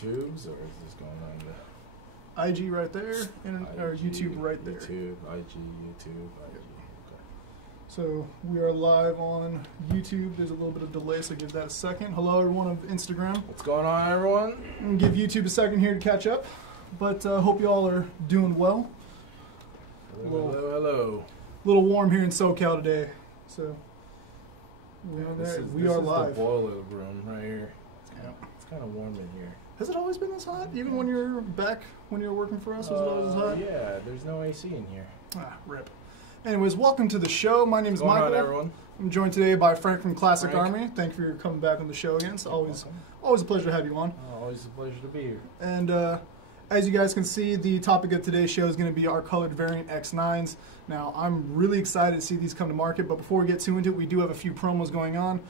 YouTubes, or is this going on the IG right there, or YouTube right there. YouTube, IG, YouTube, IG. Okay. So we are live on YouTube. There's a little bit of delay, so give that a second. Hello, everyone of Instagram. What's going on, everyone? I'm gonna give YouTube a second here to catch up, but hope you all are doing well. Hello. A little warm here in SoCal today, so This we are is live. the boiler room right here. It's kind of warm in here. Has it always been this hot? Even when you're back, when you were working for us, was it always this hot? Yeah, there's no AC in here. Ah, rip. Anyways, welcome to the show. My name is Michael. What's going on, everyone? I'm joined today by Frank from Classic Frank. Army. Thank you for coming back on the show again. It's always a pleasure to have you on. Always a pleasure to be here. And as you guys can see, the topic of today's show is going to be our colored variant X9s. Now, I'm really excited to see these come to market, but before we get too into it, we do have a few promos going on.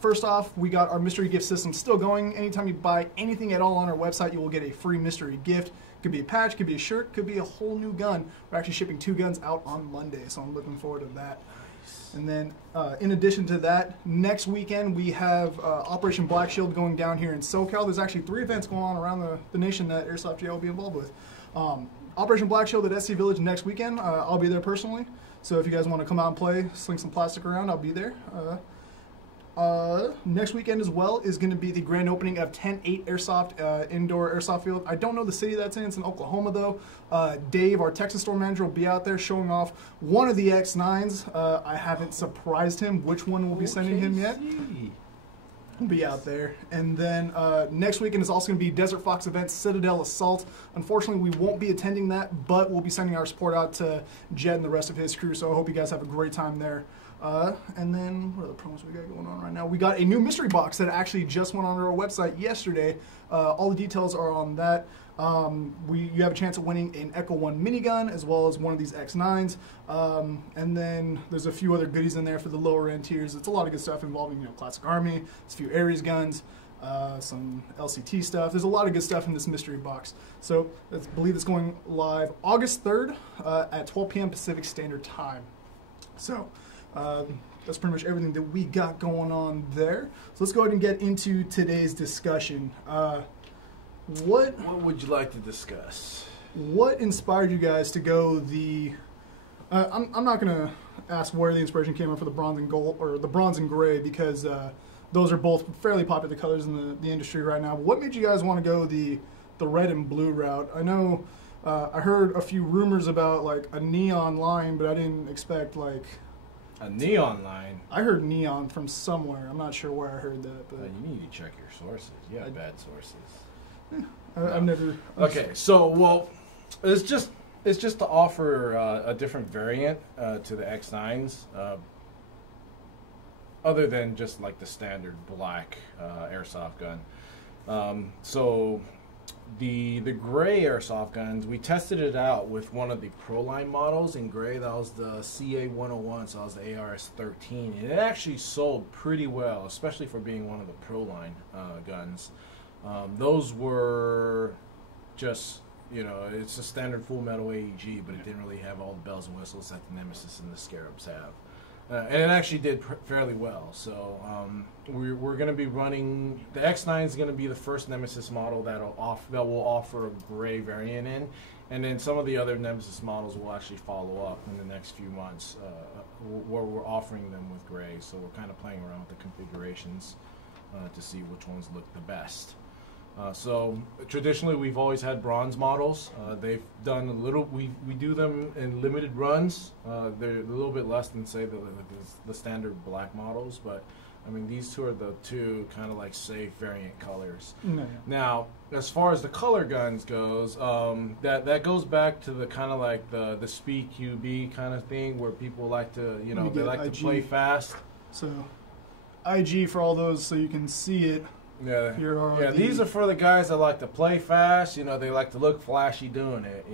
First off, we got our mystery gift system still going. Anytime you buy anything at all on our website, you will get a free mystery gift. Could be a patch, could be a shirt, could be a whole new gun. We're actually shipping 2 guns out on Monday, so I'm looking forward to that. And then, in addition to that, next weekend we have Operation Black Shield going down here in SoCal. There's actually 3 events going on around the nation that Airsoft GL will be involved with. Operation Black Shield at SC Village next weekend. I'll be there personally. So if you guys want to come out and play, sling some plastic around, I'll be there. Next weekend as well is going to be the grand opening of 10-8 Airsoft indoor airsoft field. I don't know the city that's in. It's in Oklahoma though. Dave, our Texas store manager, will be out there showing off one of the X9s. I haven't surprised him which one we'll be sending him yet. We'll be out there. And then next weekend is also going to be Desert Fox event, Citadel Assault. Unfortunately, we won't be attending that, but we'll be sending our support out to Jed and the rest of his crew. So I hope you guys have a great time there. And then, what are the promos we got going on right now? We got a new mystery box that actually just went on our website yesterday. All the details are on that. You have a chance of winning an Echo 1 minigun as well as one of these X9s. And then there's a few other goodies in there for the lower end tiers. It's a lot of good stuff involving, Classic Army. It's a few Ares guns, some LCT stuff. There's a lot of good stuff in this mystery box. So I believe it's going live August 3rd at 12 p.m. Pacific Standard Time. So that's pretty much everything that we got going on there. So let's go ahead and get into today's discussion. What would you like to discuss? What inspired you guys to go the? I'm not gonna ask where the inspiration came up for the bronze and gold or the bronze and gray because those are both fairly popular colors in the industry right now. But what made you guys want to go the red and blue route? I know I heard a few rumors about like a neon line, but I didn't expect like. A neon line? I heard neon from somewhere. I'm not sure where I heard that. But you need to check your sources. You have bad sources. I've never. Okay, so well, it's just to offer a different variant to the X9s, other than just like the standard black airsoft gun. So the gray airsoft guns, we tested it out with one of the Pro Line models in gray. That was the CA101, so that was the ARS-13, and it actually sold pretty well, especially for being one of the Pro Line guns. Those were just, it's a standard full metal AEG, but it didn't really have all the bells and whistles that the Nemesis and the Scarabs have. And it actually did fairly well. So we're going to be running, the X9 is going to be the first Nemesis model that will offer a gray variant in. And then some of the other Nemesis models will actually follow up in the next few months where we're offering them with gray. So we're kind of playing around with the configurations to see which ones look the best. So traditionally we've always had bronze models. They've done a little, we do them in limited runs. They're a little bit less than say the standard black models, but I mean these two are the two kind of like safe variant colors. No. Now as far as the color guns goes, that goes back to the kind of like the speed QB kind of thing where people like to, they like IG. to play fast. So IG for all those so you can see it. Yeah, these are for the guys that like to play fast. They like to look flashy doing it.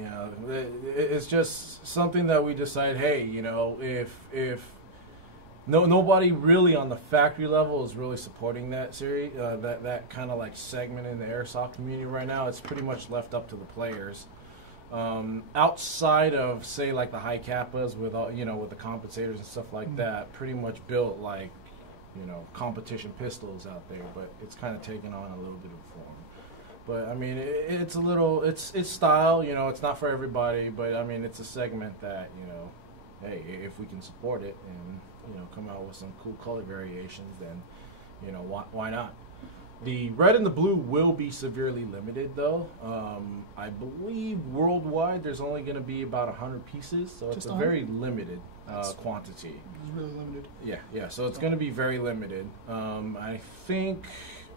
It's just something that we decide. Hey, if nobody really on the factory level is really supporting that series, that kind of like segment in the airsoft community right now, it's pretty much left up to the players. Outside of say like the high kappas with with the compensators and stuff like that, pretty much built like. Competition pistols out there, but it's kind of taken on a little bit of form. But I mean, it's a little, it's style. You know, it's not for everybody, but I mean, it's a segment that, you know, hey, if we can support it and, you know, come out with some cool color variations, then, you know, why not? The red and the blue will be severely limited, though. I believe worldwide there's only going to be about 100 pieces, so it's a very limited quantity. It's really limited. Yeah. So it's going to be very limited. I think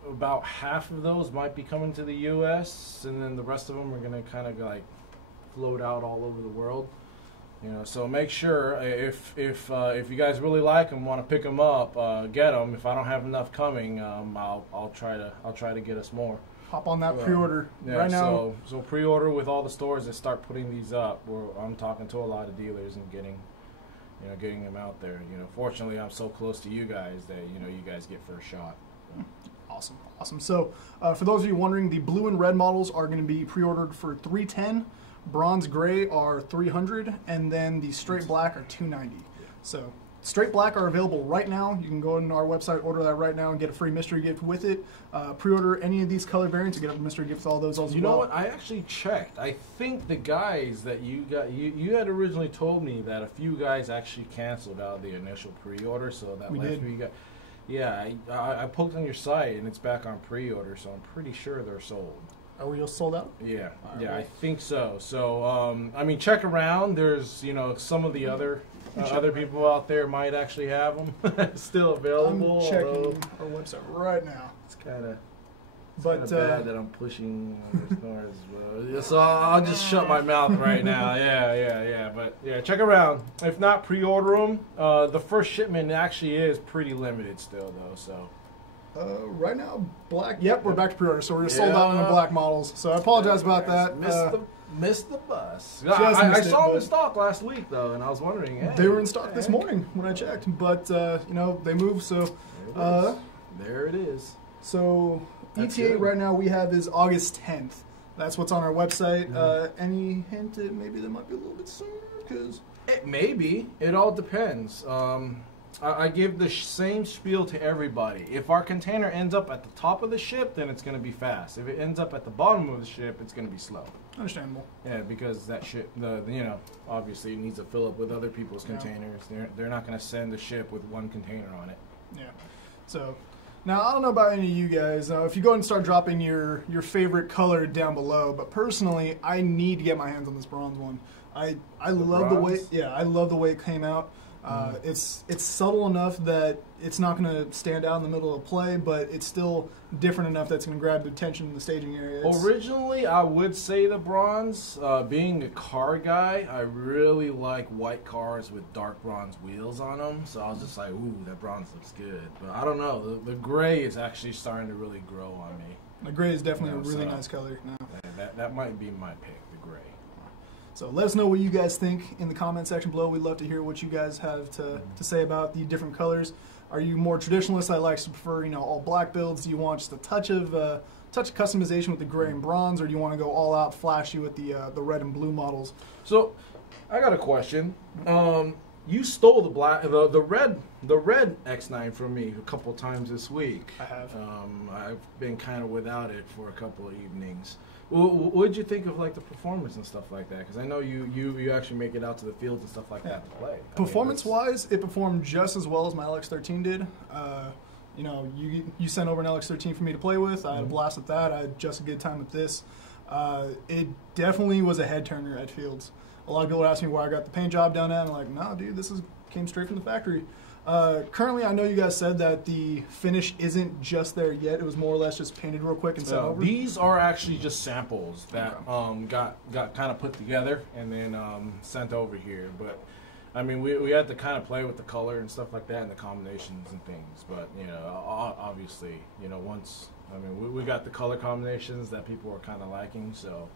about half of those might be coming to the U.S., and then the rest of them are going to kind of like float out all over the world. You know, so make sure if you guys really like them, want to pick them up, get them. If I don't have enough coming, I'll try to get us more. Hop on that pre-order right now. So pre-order with all the stores that start putting these up. I'm talking to a lot of dealers and getting them out there. You know, fortunately, I'm so close to you guys that you guys get first shot. So. Awesome. So for those of you wondering, the blue and red models are going to be pre-ordered for $310. Bronze gray are $300, and then the straight black are $290. So straight black are available right now. You can go on our website, order that right now, and get a free mystery gift with it. Pre-order any of these color variants and get a mystery gift with all those as well. You know what? I actually checked. I think the guys that you had originally told me that a few guys actually canceled out the initial pre-order, so that left me. Yeah, I poked on your site and it's back on pre-order, so I'm pretty sure they're sold. Are we all sold out? Yeah, I think so. So, I mean, check around. There's, some of the other people out there might actually have them still available. I'm checking our website right now. It's kind of bad that I'm pushing as far as well. So I'll just shut my mouth right now. Yeah. But yeah, check around. If not, pre-order them. The first shipment actually is pretty limited still, though. So. Right now, black. Yep, we're back to pre-order, so we're sold out on the black models. So I apologize about that. Missed the bus. I saw them in stock last week though, and I was wondering. Hey, they were in stock this morning when I checked, but they moved. So there it is. So ETA right now we have is August 10th. That's what's on our website. Any hint that maybe there might be a little bit sooner? Because it maybe. It all depends. I give the same spiel to everybody. If our container ends up at the top of the ship, then it's going to be fast. If it ends up at the bottom of the ship, it's going to be slow. Understandable. Yeah, because that ship, obviously it needs to fill up with other people's containers. They're not going to send the ship with one container on it. Yeah. So, now I don't know about any of you guys. If you go and start dropping your favorite color down below, but personally, I need to get my hands on this bronze one. I love the way. Yeah, I love the way it came out. It's subtle enough that it's not going to stand out in the middle of play, but it's still different enough that's going to grab the attention in the staging area. Originally, I would say the bronze. Being a car guy, I really like white cars with dark bronze wheels on them, so I was just like, ooh, that bronze looks good. But I don't know, the gray is actually starting to really grow on me. The gray is definitely a really nice color now. That might be my pick, the gray. So let us know what you guys think in the comment section below. We'd love to hear what you guys have to say about the different colors. Are you more traditionalist that likes to prefer, all black builds? Do you want just a touch of customization with the gray and bronze, or do you want to go all out flashy with the red and blue models? So, I got a question. You stole the red X9 from me a couple times this week. I have. I've been kind of without it for a couple of evenings. What did you think of the performance and stuff like that? Because I know you actually make it out to the fields and stuff like that to play. Performance-wise, it performed just as well as my LX13 did. You sent over an LX13 for me to play with. I had a blast with that. I had just a good time with this. It definitely was a head turner at fields. A lot of people ask me where I got the paint job done at, and I'm like, nah, dude, this came straight from the factory. Currently, I know you guys said that the finish isn't just there yet. It was more or less just painted real quick and sent over. These are actually just samples that got kind of put together and then sent over here. But I mean, we had to kind of play with the color and stuff like that and the combinations and things. But obviously, once we got the color combinations that people are kind of liking. So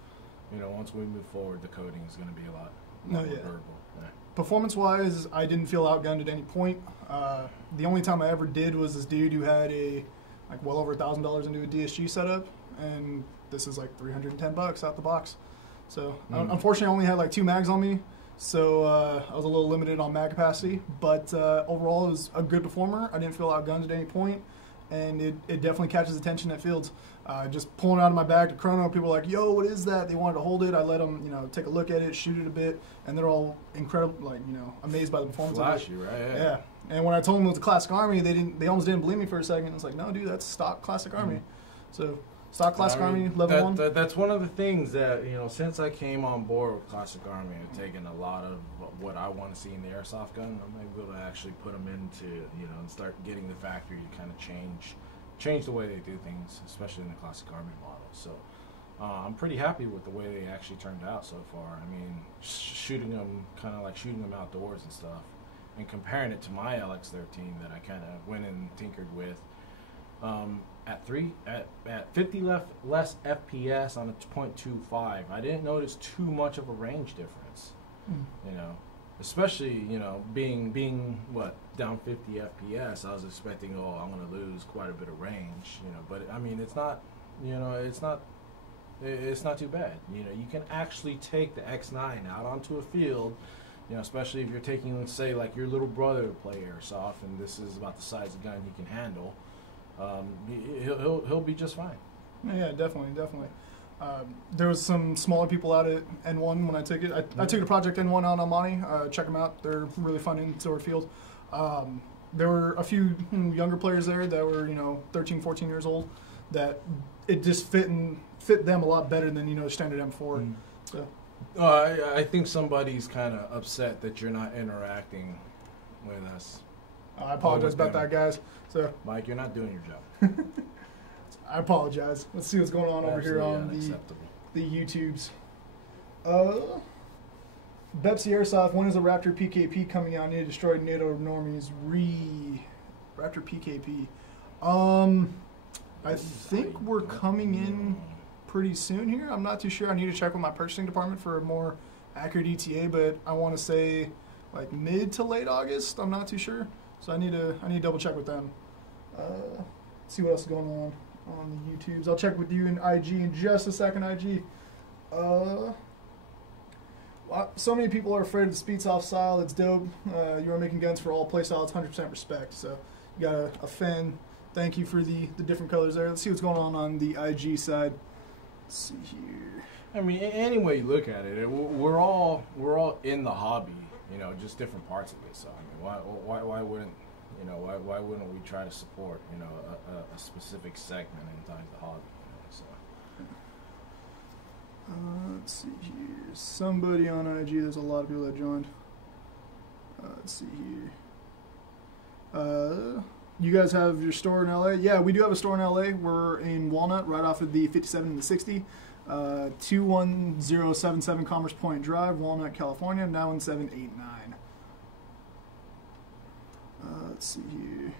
once we move forward, the coating is going to be a lot more durable. Yeah. Performance-wise, I didn't feel outgunned at any point. The only time I ever did was this dude who had well over $1,000 into a DSG setup, and this is $310 out the box. So unfortunately, I only had 2 mags on me, so I was a little limited on mag capacity. But overall, it was a good performer. I didn't feel outgunned at any point. and it definitely catches attention at fields. Just pulling it out of my bag to chrono, people are like, "Yo, what is that?" They wanted to hold it. I let them, take a look at it, shoot it a bit, and they're all incredible, amazed by the performance. Flashy, of it. right? Yeah. And when I told them it was a Classic Army, they almost didn't believe me for a second. It's like, no, dude, that's stock Classic Army. So stock Classic Army level 1. That's one of the things that since I came on board with Classic Army, I've taken a lot of what I want to see in the airsoft gun. I'm able to actually put them into and start getting the factory to kind of change the way they do things, especially in the Classic Army model. So I'm pretty happy with the way they actually turned out so far. I mean, shooting them kind of like shooting them outdoors and stuff, and comparing it to my LX13 that I kind of went and tinkered with. At 50 less FPS on a .25, I didn't notice too much of a range difference. Especially being down 50 FPS, I was expecting I'm going to lose quite a bit of range. But I mean it's not too bad. You can actually take the X9 out onto a field. Especially if you're taking, say, like your little brother to play airsoft, and this is about the size of gun he can handle. He'll be just fine. Yeah, definitely. There was some smaller people out at N1 when I took it. I took the Project N1 out on Monty. Check them out. They're really fun in Silver Field. There were a few younger players there that were 13, 14 years old that it just fit them a lot better than standard M4. So. I think somebody's kind of upset that you're not interacting with us. I apologize about that, guys. So, Mike, you're not doing your job. I apologize. Let's see what's going on over here on the YouTubes. Bepsi Airsoft, when is the Raptor PKP coming out? Need to destroy NATO normies. Raptor PKP. I think we're coming in pretty soon here. I'm not too sure. I need to check with my purchasing department for a more accurate ETA, but I want to say like mid to late August. I'm not too sure, so I need to double check with them. See what else is going on the YouTubes. I'll check with you in IG in just a second. IG. So many people are afraid of the speed soft style. It's dope. You are making guns for all play styles. 100% respect. So you got a fan. Thank you for the different colors there. Let's see what's going on the IG side. Let's see here. I mean, any way you look at it, we're all in the hobby, just different parts of it. So I mean, why wouldn't why wouldn't we try to support a specific segment inside the hobby? So. Let's see here. Somebody on IG. There's a lot of people that joined. Let's see here. You guys have your store in LA? Yeah, we do have a store in LA. We're in Walnut, right off of the 57 and the 60. 21077 Commerce Point Drive, Walnut, California, 91789. Let's see here.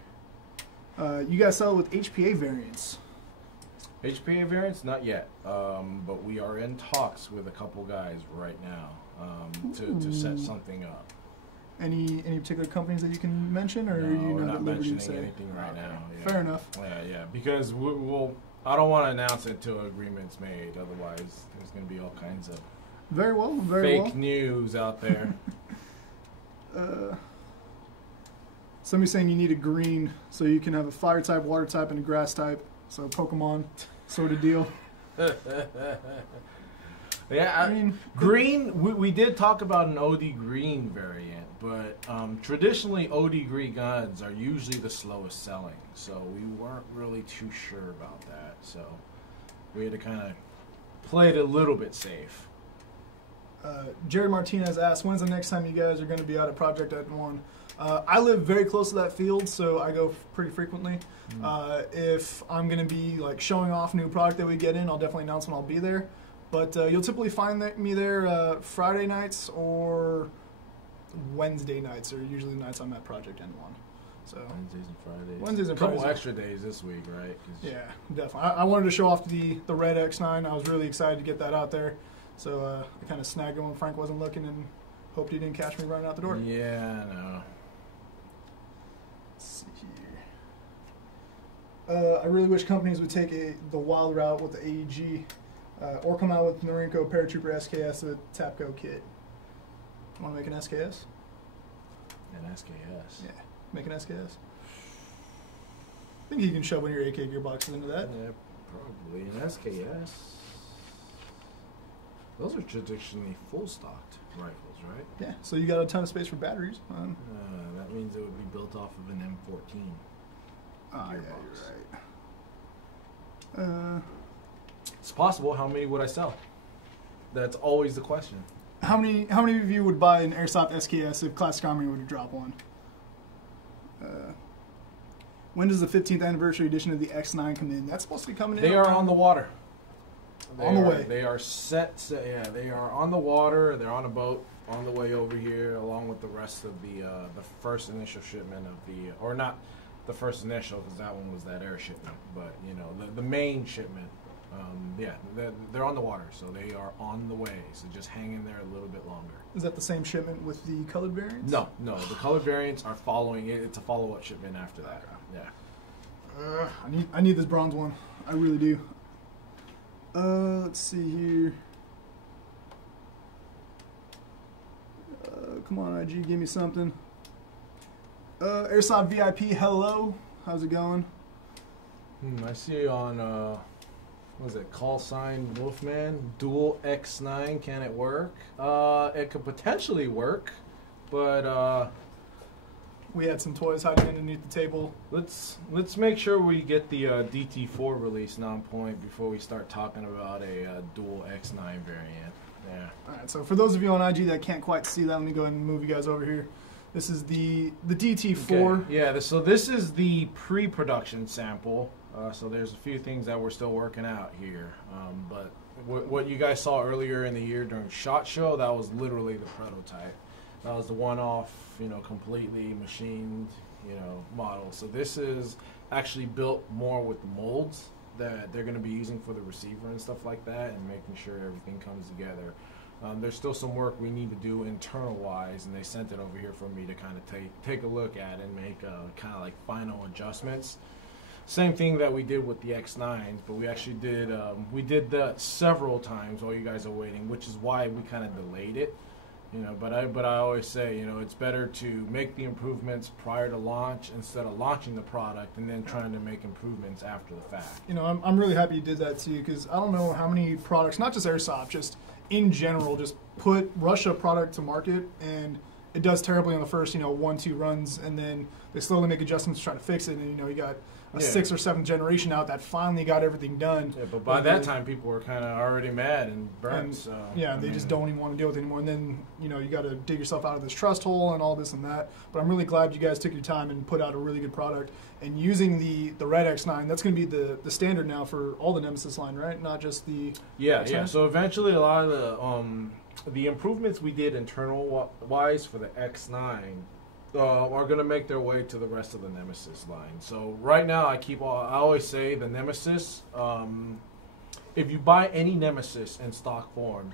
You guys sell it with HPA variants? HPA variants? Not yet. But we are in talks with a couple guys right now to set something up. Any particular companies that you can mention, or no, are you we're not mentioning anything right now. Yeah. Fair enough. Yeah, because I don't want to announce it until an agreement's made. Otherwise, there's going to be all kinds of fake news out there. Somebody's saying you need a green so you can have a fire type, water type, and a grass type. So Pokemon sort of deal. Yeah, I mean, green, we did talk about an OD green variant, but traditionally OD green guns are usually the slowest selling, so we weren't really too sure about that, so we had to kind of play it a little bit safe. Jerry Martinez asked, when's the next time you guys are going to be out at Project N1? I live very close to that field, so I go pretty frequently. If I'm going to be like showing off new product that we get in, I'll definitely announce when I'll be there. But you'll typically find me there Friday nights or Wednesday nights are usually the nights I'm at Project N1. So Wednesdays and Fridays. A couple extra days this week, right? Yeah, definitely. I wanted to show off the red X9. I was really excited to get that out there. So I kind of snagged it when Frank wasn't looking and hoped he didn't catch me running out the door. Yeah, I know. Let's see here. I really wish companies would take the wild route with the AEG. Or come out with Norinco Paratrooper SKS with Tapco kit. Want to make an SKS? An SKS? Yeah, make an SKS. I think you can shove one of your AK gearboxes into that. Yeah, probably. An SKS. Those are traditionally full-stocked rifles, right? Yeah, so you got a ton of space for batteries. That means it would be built off of an M14 yeah, gearbox. you're right. It's possible. How many would I sell? That's always the question. How many of you would buy an Airsoft SKS if Classic Army were to drop one? When does the 15th anniversary edition of the X9 come in? That's supposed to be coming in. They are on the water. On the way. They are set. Yeah, they are on the water. They're on a boat on the way over here, along with the rest of the first initial shipment of the, or not the first initial, because that one was that air shipment, but you know the main shipment. Yeah, they're on the water, so they are on the way. So just hang in there a little bit longer. Is that the same shipment with the colored variants? No. The colored variants are following it. It's a follow-up shipment after that. Yeah. I need this bronze one. I really do. Let's see here. Come on, IG, give me something. Airsoft VIP, hello. How's it going? I see on, what is it, call sign Wolfman, dual X9, can it work? It could potentially work, but we had some toys hiding underneath the table. let's make sure we get the DT4 release non-point before we start talking about a dual X9 variant. Yeah. All right, so for those of you on IG that can't quite see that, let me go ahead and move you guys over here. This is the DT4. Okay. Yeah, so this is the pre-production sample. So there's a few things that we're still working out here. But what you guys saw earlier in the year during SHOT Show, that was literally the prototype. That was the one-off, completely machined, model. So this is actually built more with the molds that they're going to be using for the receiver and stuff like that, and making sure everything comes together. There's still some work we need to do internal-wise, and they sent it over here for me to kind of take a look at and make kind of like final adjustments. Same thing that we did with the X9s, but we actually did that several times while you guys are waiting, which is why we kind of delayed it. But I always say, it's better to make the improvements prior to launch instead of launching the product and then trying to make improvements after the fact. I'm really happy you did that too, because I don't know how many products, not just Airsoft, just in general, just rush a product to market and it does terribly on the first, 1-2 runs, and then they slowly make adjustments to try to fix it, and you got a 6th or 7th generation out that finally got everything done. Yeah, but by that time, people were kind of already mad and burnt. They just don't even want to deal with it anymore. And then, you got to dig yourself out of this trust hole and all this and that. But I'm really glad you guys took your time and put out a really good product. And using the Red X9, that's going to be the standard now for all the Nemesis line, right? Not just the X9? Yeah. So eventually, a lot of the improvements we did internal-wise for the X9 are going to make their way to the rest of the Nemesis line. So right now, I always say the Nemesis, if you buy any Nemesis in stock form,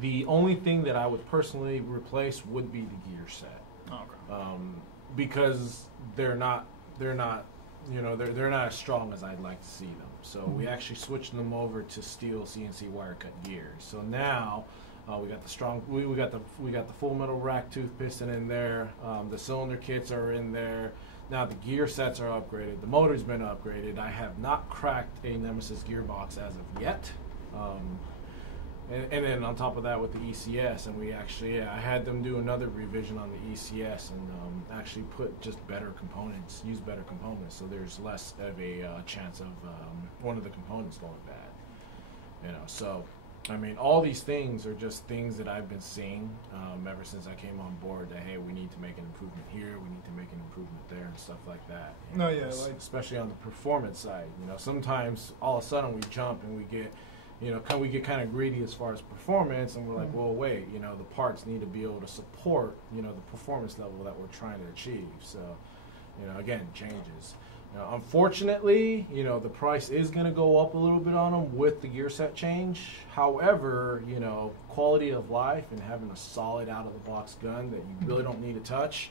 the only thing that I would personally replace would be the gear set. Okay. Because they're not as strong as I'd like to see them. So we actually switched them over to steel CNC wire cut gears. So now we got the strong, we got the full metal rack tooth piston in there. The cylinder kits are in there. Now the gear sets are upgraded. The motor's been upgraded. I have not cracked a Nemesis gearbox as of yet. And then on top of that with the ECS, and we actually, I had them do another revision on the ECS and actually put just use better components, so there's less of a chance of one of the components going bad. So I mean, all these things are just things that I've been seeing ever since I came on board, that, hey, we need to make an improvement here, we need to make an improvement there, and stuff like that. Especially on the performance side. Sometimes all of a sudden we jump and we get, we get kind of greedy as far as performance, and we're like, well, wait, the parts need to be able to support, the performance level that we're trying to achieve. So, again, changes. Unfortunately, the price is going to go up a little bit on them with the gear set change. However, quality of life and having a solid out-of-the-box gun that you really don't need to touch,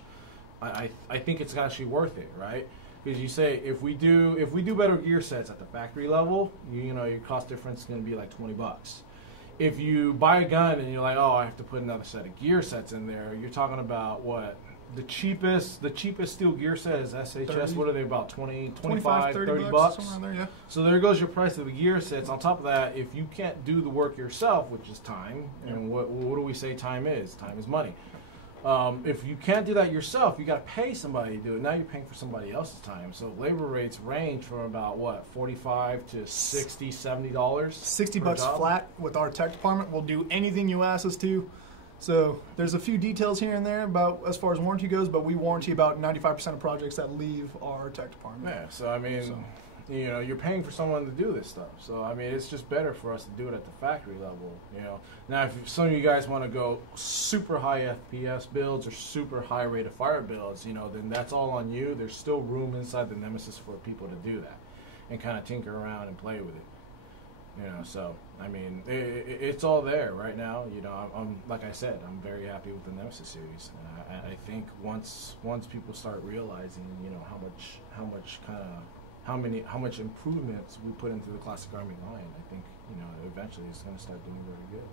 I think it's actually worth it, right? Because you say, if we do better gear sets at the factory level, your cost difference is going to be like $20. If you buy a gun and you're like, oh, I have to put another set of gear sets in there, you're talking about what? the cheapest steel gear set is SHS. 30. What are they, about 25, 30 bucks? bucks? Somewhere around there, yeah. So there goes your price of the gear sets. On top of that, if you can't do the work yourself, which is time, and what do we say time is? Time is money. If you can't do that yourself, you got to pay somebody to do it. Now you're paying for somebody else's time. So labor rates range from about what, $45 to $60, $70. $60 flat with our tech department. We'll do anything you ask us to. So there's a few details here and there about as far as warranty goes, but we warranty about 95% of projects that leave our tech department. Yeah, so I mean, you know, you're paying for someone to do this stuff. So I mean, it's just better for us to do it at the factory level. You know, now if some of you guys want to go super high FPS builds or super high rate of fire builds, you know, then that's all on you. There's still room inside the Nemesis for people to do that and kind of tinker around and play with it. You know, so I mean, it's all there right now. You know, I'm like I said, I'm very happy with the Nemesis series, and I think once people start realizing, you know, how much improvements we put into the Classic Army line, I think, you know, eventually it's going to start doing very good.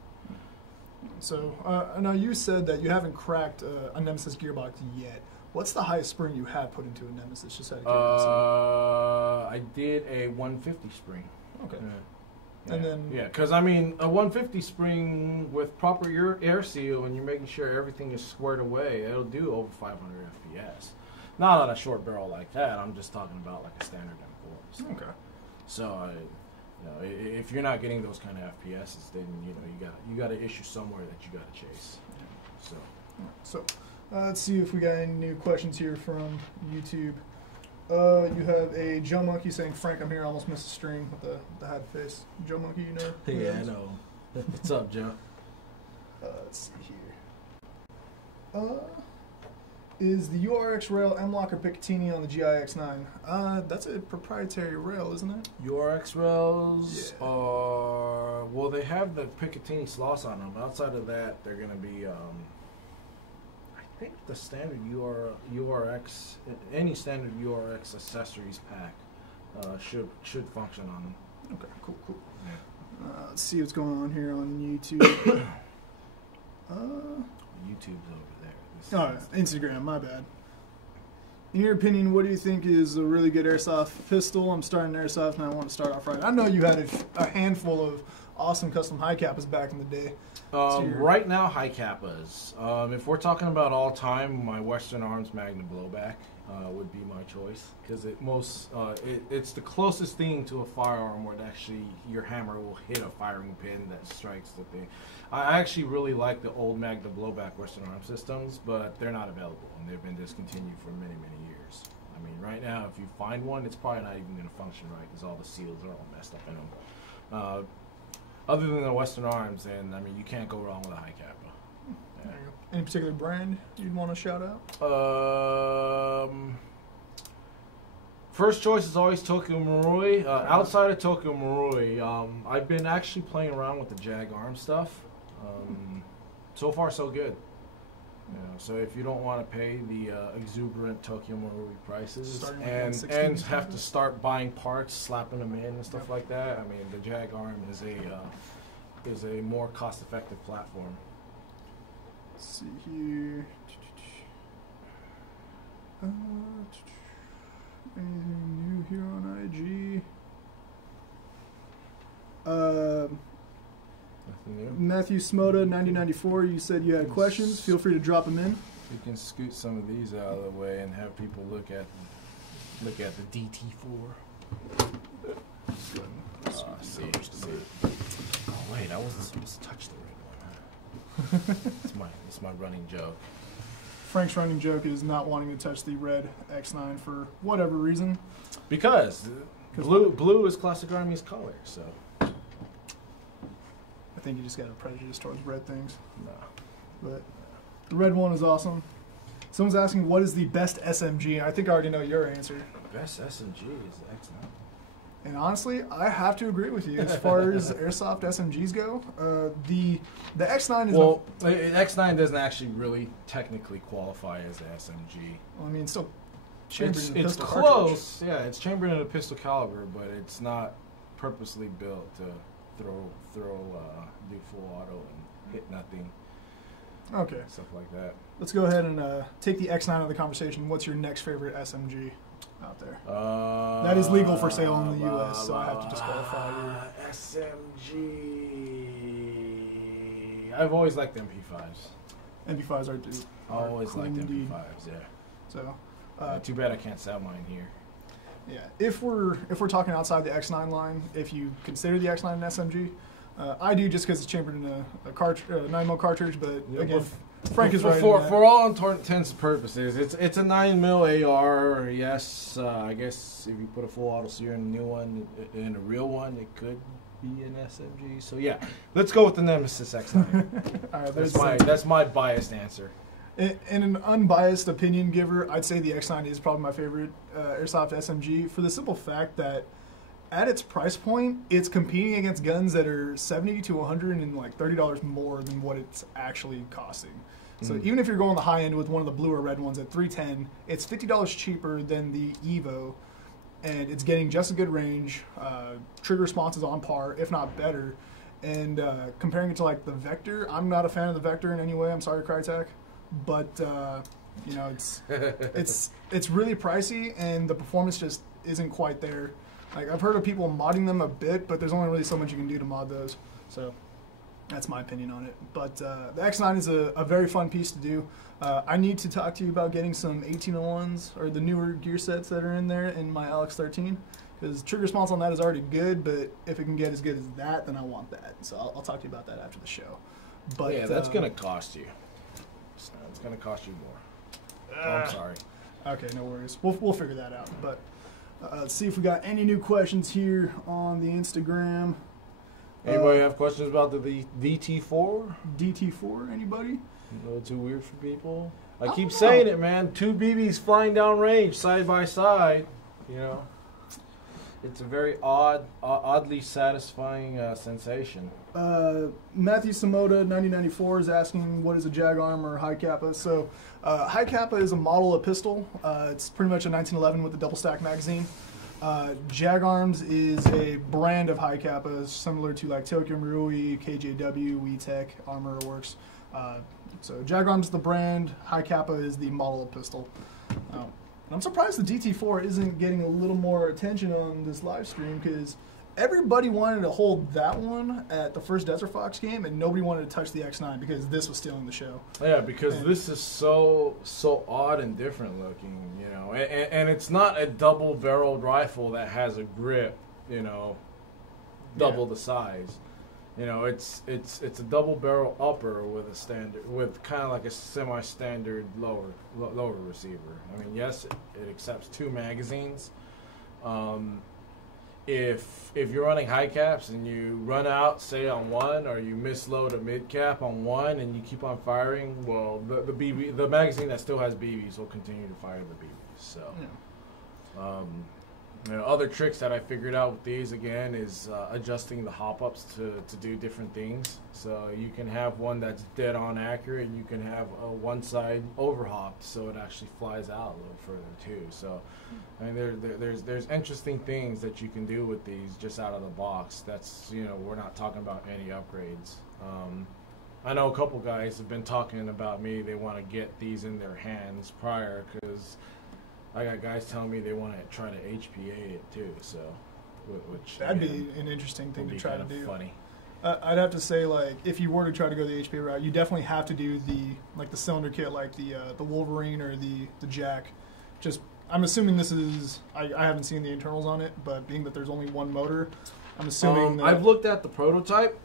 So I know you said that you haven't cracked a Nemesis gearbox yet. What's the highest spring you have put into a Nemesis? Just out of curiosity. I did a 150 spring. Okay. Yeah. And then because I mean, a 150 spring with proper air seal, and you're making sure everything is squared away, it'll do over 500 FPS. Not on a short barrel like that. I'm just talking about like a standard M4. So. Okay. So, you know, if you're not getting those kind of FPSs, then you know you got to issue somewhere that you got to chase. So let's see if we got any new questions here from YouTube. You have a Joe Monkey saying, "Frank, I'm here. I almost missed a string with the hat face." Joe Monkey, you know? Yeah, I know. What's up, Joe? Let's see here. Is the URX rail M-Lock or Picatiny on the GIX-9? That's a proprietary rail, isn't it? URX rails are, well, they have the Picatiny slots on them. Outside of that, they're going to be, I think the standard URX, any standard URX accessories pack should function on them. Okay, cool. Yeah. Let's see what's going on here on YouTube. YouTube's over there. Instagram, my bad. In your opinion, what do you think is a really good airsoft pistol? I'm starting airsoft and I want to start off right. I know you had a handful of awesome custom high kappas back in the day. Right now, high kappas. If we're talking about all time, my Western Arms Magnum Blowback would be my choice, because it's the closest thing to a firearm where actually your hammer will hit a firing pin that strikes the thing. I actually really like the old Magnum Blowback Western Arms systems, but they're not available and they've been discontinued for many, many years. I mean, right now, if you find one, it's probably not even going to function right because all the seals are all messed up in them. Other than the Western Arms, and I mean, you can't go wrong with a high kappa. Yeah. Any particular brand you'd want to shout out? First choice is always Tokyo Marui. Outside of Tokyo Marui, I've been actually playing around with the Jag Arm stuff. So far, so good. You know, so if you don't want to pay the exuberant Tokyo Marui prices and have to start buying parts, slapping them in and stuff like that, I mean, the Jag Arm is a more cost-effective platform. Let's see here. Anything new here on IG? Matthew Smoda, 9094, you said you had questions. Feel free to drop them in. You can scoot some of these out of the way and have people look at the DT4. See. Oh wait, I wasn't supposed to touch the red one. It's my running joke. Frank's running joke is not wanting to touch the red X9 for whatever reason. Because blue is Classic Army's color, so. I think you just got a prejudice towards red things. No. But the red one is awesome. Someone's asking, what is the best SMG? I think I already know your answer. Best SMG is the X9. And honestly, I have to agree with you. As far as airsoft SMGs go, the X9 is... Well, X9 doesn't actually really technically qualify as an SMG. Well, I mean, it's still chambered in a pistol close. Cartridge. Yeah, it's chambered in a pistol caliber, but it's not purposely built to do full auto and hit nothing. Okay. Stuff like that. Let's go ahead and take the X9 out of the conversation. What's your next favorite SMG out there? That is legal for sale in the U.S., so I have to disqualify you. SMG. I've always liked MP5s. MP5s are too. I always liked MP5s, yeah. So, too bad I can't sell mine here. Yeah, if we're talking outside the X9 line, if you consider the X9 an SMG, I do just because it's chambered in a 9mm cartridge. But again, Frank is right. For all intents and purposes, it's a 9mm AR. Yes, I guess if you put a full auto sear in a new one, in a real one, it could be an SMG. So yeah, let's go with the Nemesis X9. All right, that's my biased answer. In an unbiased opinion giver, I'd say the X9 is probably my favorite Airsoft SMG for the simple fact that at its price point, it's competing against guns that are $70 to $100 and like $30 more than what it's actually costing. So even if you're going the high end with one of the blue or red ones at $310, it's $50 cheaper than the Evo, and it's getting just a good range. Trigger response is on par, if not better. And comparing it to like the Vector, I'm not a fan of the Vector in any way. I'm sorry, Crytek. But you know, it's really pricey, and the performance just isn't quite there. Like, I've heard of people modding them a bit, but there's only really so much you can do to mod those. So that's my opinion on it. But the X9 is a very fun piece to do. I need to talk to you about getting some 1801s or the newer gear sets that are in there in my Alex 13, because trigger response on that is already good, but if it can get as good as that, then I want that. So I'll talk to you about that after the show. But yeah, that's going to cost you. It's going to cost you more. I'm sorry. Okay, no worries. We'll figure that out. But let's see if we got any new questions here on the Instagram. Anybody have questions about the DT4? DT4, anybody? No, too weird for people. I keep saying it, man. Two BBs flying down range side by side. You know, it's a very oddly satisfying sensation. Matthew Samoda 9094 is asking, what is a Jag Arm or High Kappa? So High Kappa is a model of pistol. It's pretty much a 1911 with a double stack magazine. Jag Arms is a brand of High Kappa, similar to like Tokyo Marui, KJW, WeTech, Armor Works. So Jag Arms is the brand, High Kappa is the model of pistol. I'm surprised the DT4 isn't getting a little more attention on this live stream, because everybody wanted to hold that one at the first Desert Fox game, and nobody wanted to touch the X9 because this was stealing the show. Yeah, because this is so odd and different looking, you know, and it's not a double-barreled rifle that has a grip, you know, double the size. You know, it's a double-barrel upper with a standard, with kind of like a semi-standard lower receiver. I mean, yes, it accepts 2 magazines. If you're running high caps and you run out, say on one, or you misload a mid cap on one, and you keep on firing, well, the magazine that still has BBs will continue to fire the BBs. So, you know, other tricks that I figured out with these again is adjusting the hop ups to do different things. So you can have one that's dead on accurate, and you can have one side over hopped so it actually flies out a little further too. So, I mean, there's interesting things that you can do with these just out of the box. That's, you know, we're not talking about any upgrades. I know a couple guys have been talking about me. They want to get these in their hands prior, because I got guys telling me they want to try to HPA it too. So, which that'd be an interesting thing to try to do. Funny. I'd have to say, like, if you were to try to go the HPA route, you definitely have to do the cylinder kit, like the Wolverine or the Jack. Just, I'm assuming this is, I haven't seen the internals on it, but being that there's only one motor, I'm assuming that I've looked at the prototype,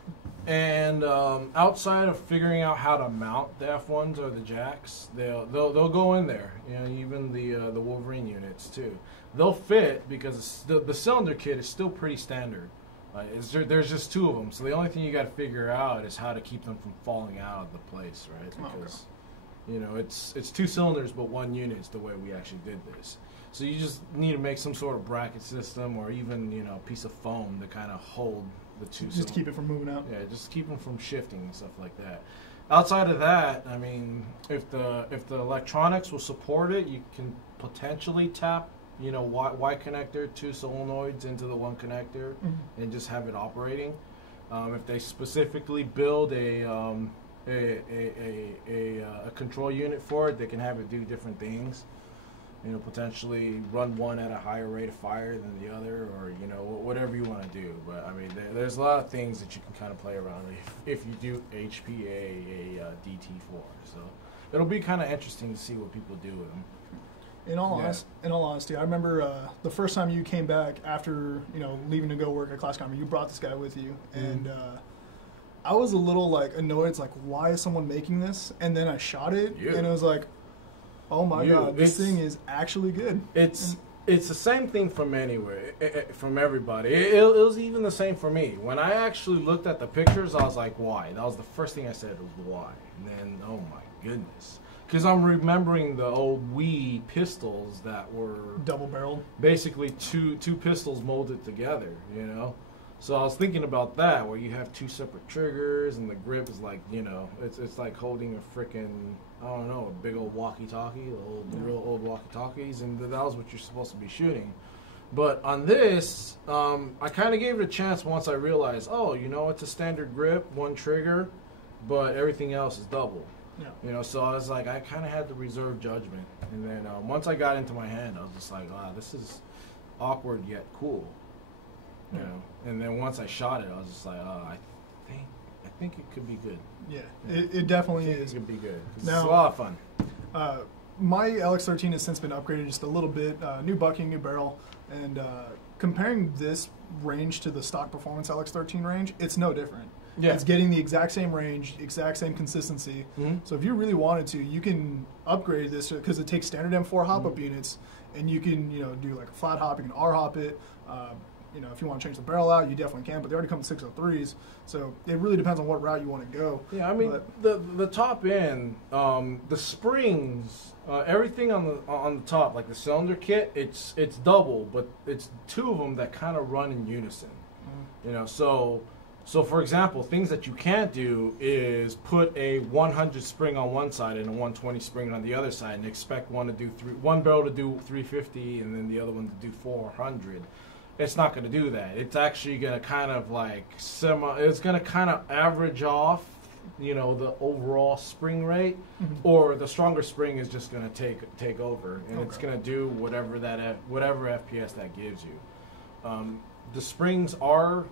and outside of figuring out how to mount the F1s or the Jacks, they'll go in there. You know, even the Wolverine units too. They'll fit because the cylinder kit is still pretty standard. There's just 2 of them, so the only thing you got to figure out is how to keep them from falling out of the place, right? Because you know, it's 2 cylinders but 1 unit is the way we actually did this. So you just need to make some sort of bracket system, or even, you know, a piece of foam to kind of hold the 2 just keep it from moving out. Yeah, just keep them from shifting and stuff like that. Outside of that, I mean, if the electronics will support it, you can potentially tap, you know, Y connector, 2 solenoids into the 1 connector, and just have it operating. If they specifically build a a control unit for it that can have it do different things. You know, potentially run one at a higher rate of fire than the other, or you know, whatever you want to do. But I mean, there's a lot of things that you can kind of play around with if you do HPA a DT4. So it'll be kind of interesting to see what people do with them. In all honesty, I remember the first time you came back after leaving to go work at Class Combat, you brought this guy with you, and I was a little like annoyed. It's like, why is someone making this? And then I shot it, and it was like, oh my god, this thing is actually good. It's the same thing from anywhere, from everybody. It was even the same for me. When I actually looked at the pictures, I was like, why? That was the first thing I said was why. And then, oh my goodness. Because I'm remembering the old Wii pistols that were double-barreled. Basically two pistols molded together, you know? So I was thinking about that, where you have two separate triggers, and the grip is like, it's like holding a freaking, I don't know, a big old walkie-talkie, real old walkie-talkies, and that was what you're supposed to be shooting. But on this, I kind of gave it a chance once I realized, it's a standard grip, one trigger, but everything else is double. Yeah. So I was like, I kind of had to reserve judgment. And then once I got into my hand, I was just like, wow, this is awkward yet cool. You know. And then once I shot it, I was just like, I think it could be good. Yeah, it definitely is. It could be good. Now, it's a lot of fun. My LX13 has since been upgraded just a little bit. New bucking, new barrel. And comparing this range to the stock performance LX13 range, it's no different. Yeah. It's getting the exact same range, exact same consistency. Mm-hmm. So if you really wanted to, you can upgrade this because it takes standard M4 hop-up units, and you can do like a flat hop, you can R-hop it. If you want to change the barrel out, you definitely can, but they already come with 603s, so it really depends on what route you want to go. Yeah, I mean, the top end, the springs, everything on the top, like the cylinder kit, it's double, but it's two of them that kind of run in unison. Mm-hmm. So for example, things that you can't do is put a 100 spring on one side and a 120 spring on the other side and expect one barrel to do 350 and then the other one to do 400. It's not going to do that. It's actually going to kind of like it's going to kind of average off, the overall spring rate, or the stronger spring is just going to take over, and it's going to do whatever FPS that gives you. The springs are.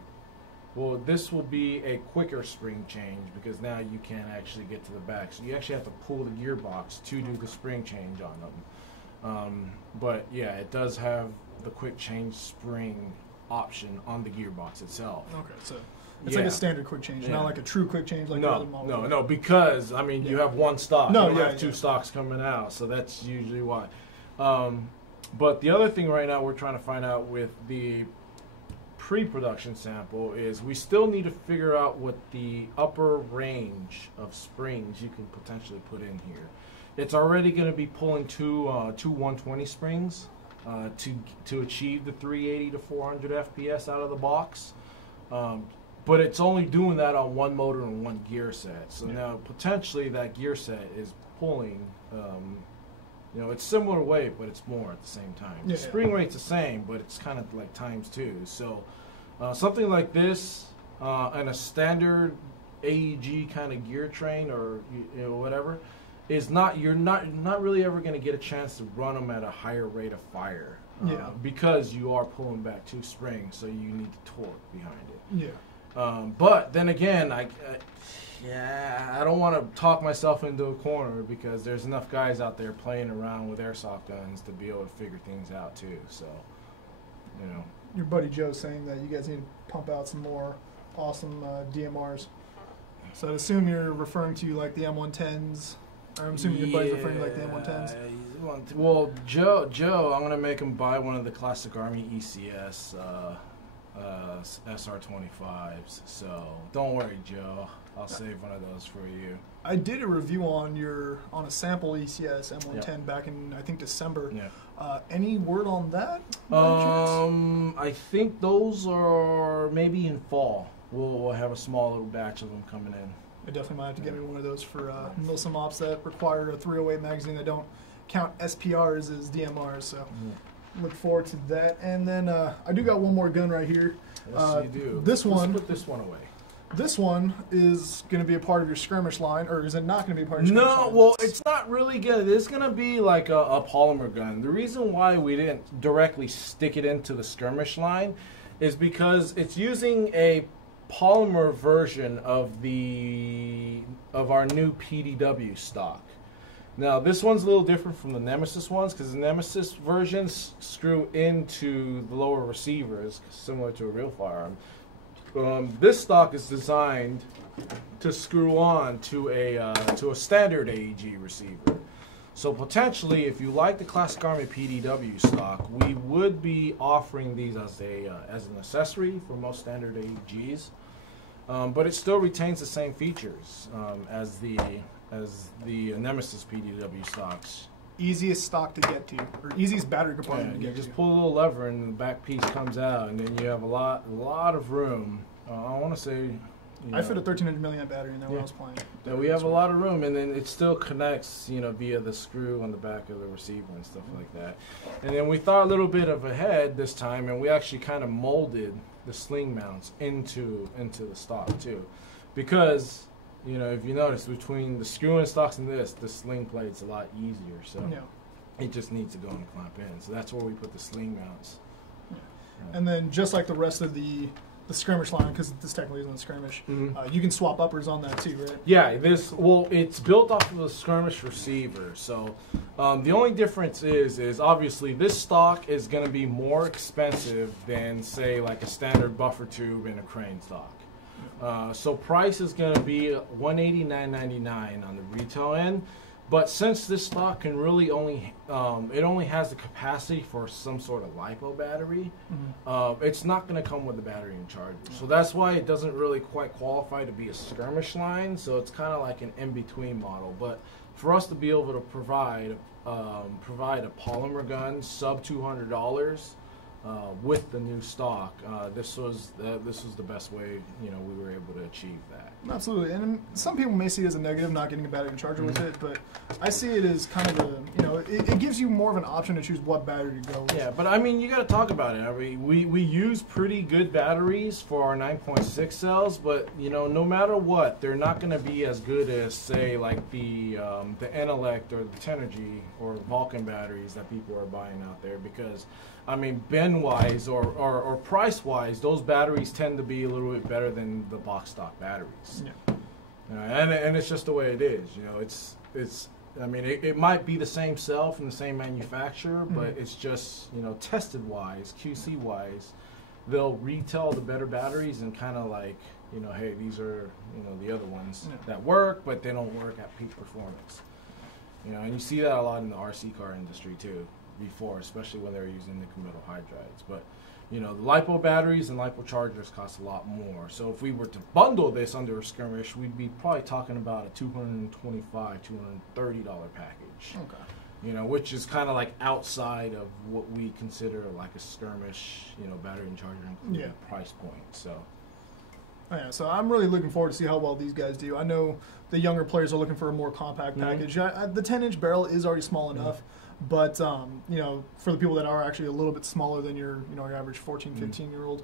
Well, this will be a quicker spring change because now you can't actually get to the back. So you actually have to pull the gearbox to do the spring change on them. But yeah, it does have the quick change spring option on the gearbox itself. Okay, so it's like a standard quick change, not like a true quick change like the other models. No, because you have one stock. You don't have two stocks coming out, so that's usually why. But the other thing right now we're trying to find out with the pre-production sample is we still need to figure out what the upper range of springs you can potentially put in here. It's already going to be pulling two 120 springs to achieve the 380 to 400 FPS out of the box, but it's only doing that on one motor and one gear set. So now potentially that gear set is pulling. It's similar weight, but it's more at the same time. The spring rate's the same, but it's kind of like times two. So something like this and a standard AEG kind of gear train or whatever is you're not really ever going to get a chance to run them at a higher rate of fire because you are pulling back two springs, so you need the torque behind it. Yeah. But then again, I don't want to talk myself into a corner because there's enough guys out there playing around with airsoft guns to be able to figure things out too. So, Your buddy Joe's saying that you guys need to pump out some more awesome DMRs. So I assume you're referring to like the M110s. I'm assuming your buddy's referring to like the M110s. Well, Joe, I'm gonna make him buy one of the Classic Army ECS SR25s. So don't worry, Joe. I'll save one of those for you. I did a review on a sample ECS M110 back in I think December. Yeah. Any word on that? I think those are maybe in fall. We'll have a small little batch of them coming in. I definitely might have to get me one of those for Milsim ops that require a 308 magazine that don't count SPRs as DMRs. So look forward to that. And then I do got one more gun right here. Yes, you do. Let's put this one away. This one is going to be a part of your skirmish line, or is it not going to be a part of your skirmish line? No, well, it's not really good. It's going to be like a polymer gun. The reason why we didn't directly stick it into the skirmish line is because it's using a polymer version of our new PDW stock. Now, this one's a little different from the Nemesis ones because the Nemesis versions screw into the lower receivers, similar to a real firearm. This stock is designed to screw on to a standard AEG receiver. So potentially, if you like the Classic Army PDW stock, we would be offering these as an accessory for most standard AEGs, but it still retains the same features as the Nemesis PDW stocks. Easiest stock to get to, or easiest battery compartment to get to. You just pull a little lever and the back piece comes out, and then you have a lot of room. I want to say, I fit a 1300 milliamp battery in there when I was playing. Yeah, we have a lot of room, and then it still connects, via the screw on the back of the receiver and stuff like that. And then we thought a little bit of ahead this time, and we actually kind of molded the sling mounts into the stock too, because if you notice between the screw and stocks and the sling plate's a lot easier, so it just needs to go and clamp in. So that's where we put the sling mounts. Yeah. And then just like the rest of the skirmish line, because this technically isn't a skirmish, you can swap uppers on that too, right? Yeah, it's built off of a skirmish receiver. So the only difference is obviously this stock is going to be more expensive than, say, like a standard buffer tube and a crane stock. So price is going to be $189.99 on the retail end, but since this stock can really only has the capacity for some sort of LiPo battery, it's not going to come with a battery and charger. So that's why it doesn't really quite qualify to be a skirmish line. So it's kind of like an in-between model. But for us to be able to provide a polymer gun sub $200. With the new stock, this was the best way we were able to achieve that. Absolutely, and some people may see it as a negative not getting a battery and charger with it, but I see it as kind of it gives you more of an option to choose what battery to go with. Yeah, but I mean you got to talk about it. I mean we use pretty good batteries for our 9.6 cells, but no matter what, they're not going to be as good as, say, like the Enelect or the Tenergy or Vulcan batteries that people are buying out there, because I mean, bin-wise or price-wise, those batteries tend to be a little bit better than the box stock batteries. Yeah. And it's just the way it is. It's. I mean, it might be the same cell from the same manufacturer, but it's just tested-wise, QC-wise, they'll retail the better batteries and kind of like hey, these are the other ones that work, but they don't work at peak performance. And you see that a lot in the RC car industry too. Before, especially when they're using nickel metal hydrides. But the LiPo batteries and LiPo chargers cost a lot more. So if we were to bundle this under a skirmish, we'd be probably talking about a $225, $230 package. Okay. Which is kind of like outside of what we consider like a skirmish, battery and charger included price point. So. Oh, yeah, so I'm really looking forward to see how well these guys do. I know the younger players are looking for a more compact package. The 10-inch barrel is already small enough. But, for the people that are actually a little bit smaller than your average 14, 15-year-old,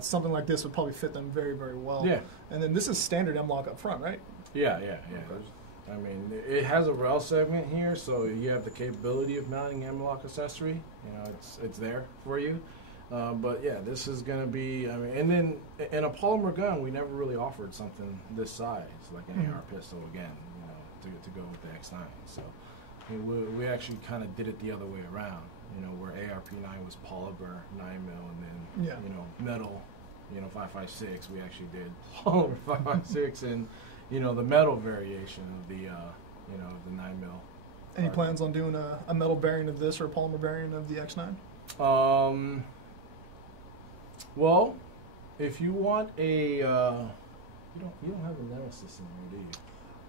something like this would probably fit them very, very well. Yeah. And then this is standard M-Lock up front, right? Yeah. I mean, it has a rail segment here, so you have the capability of mounting M-Lock accessory. It's there for you. But, yeah, this is going to be, and then in a polymer gun, we never really offered something this size, like an AR pistol, again, to go with the X9. So. We actually kind of did it the other way around, where ARP9 was polymer 9mm, and then metal, 5.56. We actually did polymer 5.56, and the metal variation of the the 9mm. Any plans on doing a metal variant of this or a polymer variant of the X9? Well, if you want a you don't have a Nemesis in there, do you?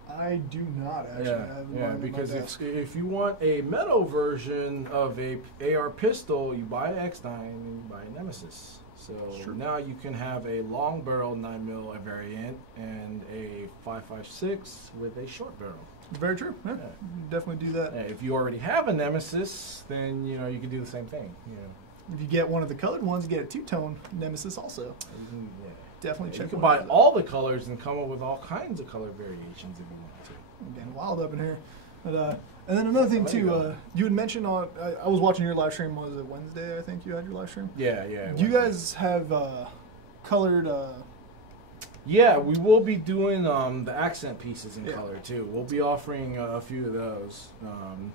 I do not actually. Yeah, because if you want a metal version of a AR pistol, you buy an X9 and you buy a Nemesis. So now you can have a long barrel 9mm variant and a 5.56 with a short barrel. Very true. Yeah. Definitely do that. If you already have a Nemesis, then you can do the same thing. If you get one of the colored ones, you get a two-tone Nemesis also. Definitely check. You can buy all the colors and come up with all kinds of color variations if you want to. I'm getting wild up in here. But, and then another thing too, you had mentioned on. I was watching your live stream. Was it Wednesday? I think you had your live stream. Yeah. Do you guys have colored? Yeah, we will be doing the accent pieces in color too. We'll be offering a few of those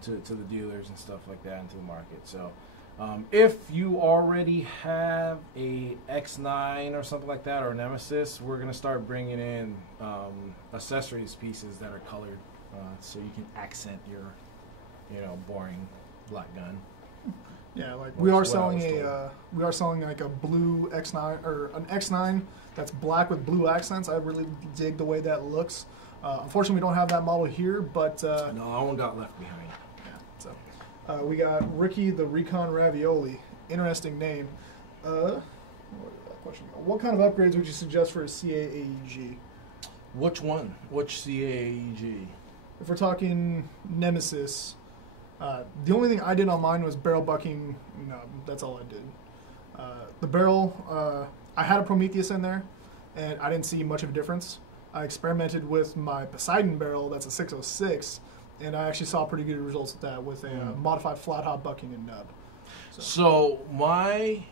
to the dealers and stuff like that into the market. So if you already have a X9 or something like that or a Nemesis, we're going to start bringing in accessories pieces that are colored so you can accent your boring black gun. Yeah, like we are selling like a blue X9 or an X9 that's black with blue accents. I really dig the way that looks. Unfortunately, we don't have that model here, but no, that one got left behind. Yeah, so we got Ricky the Recon Ravioli. Interesting name. Where did that question go? What kind of upgrades would you suggest for a CAAEG? Which one? Which CAAEG? If we're talking Nemesis. The only thing I did on mine was barrel bucking. No, that's all I did. The barrel, I had a Prometheus in there, and I didn't see much of a difference. I experimented with my Poseidon barrel, that's a 606, and I actually saw pretty good results with that with a modified flat hop bucking and nub. So my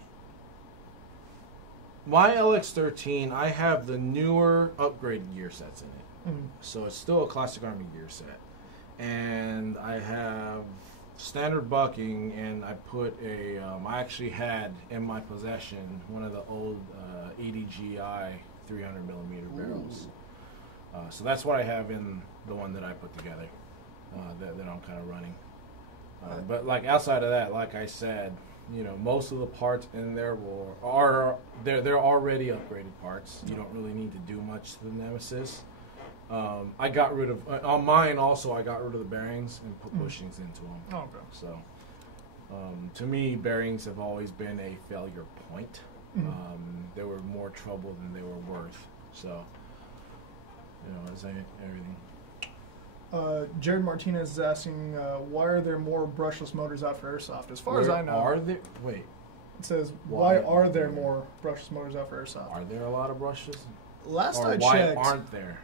LX13, I have the newer upgraded gear sets in it. Mm-hmm. So it's still a Classic Army gear set. And I have standard bucking, and I put I actually had in my possession one of the old ADGI 300 millimeter barrels. So that's what I have in the one that I put together that I'm kind of running. But like outside of that, like I said, most of the parts in there they're already upgraded parts. You don't really need to do much to the Nemesis. I got rid of on mine also. I got rid of the bearings and put bushings into them. Oh, okay. So, to me, bearings have always been a failure point. They were more trouble than they were worth. So, it's everything. Jared Martinez is asking, why are there more brushless motors out for Airsoft? As far as I know, are there? Wait. It says, why are there more brushless motors out for Airsoft? Are there a lot of brushless? Last I why checked, aren't there?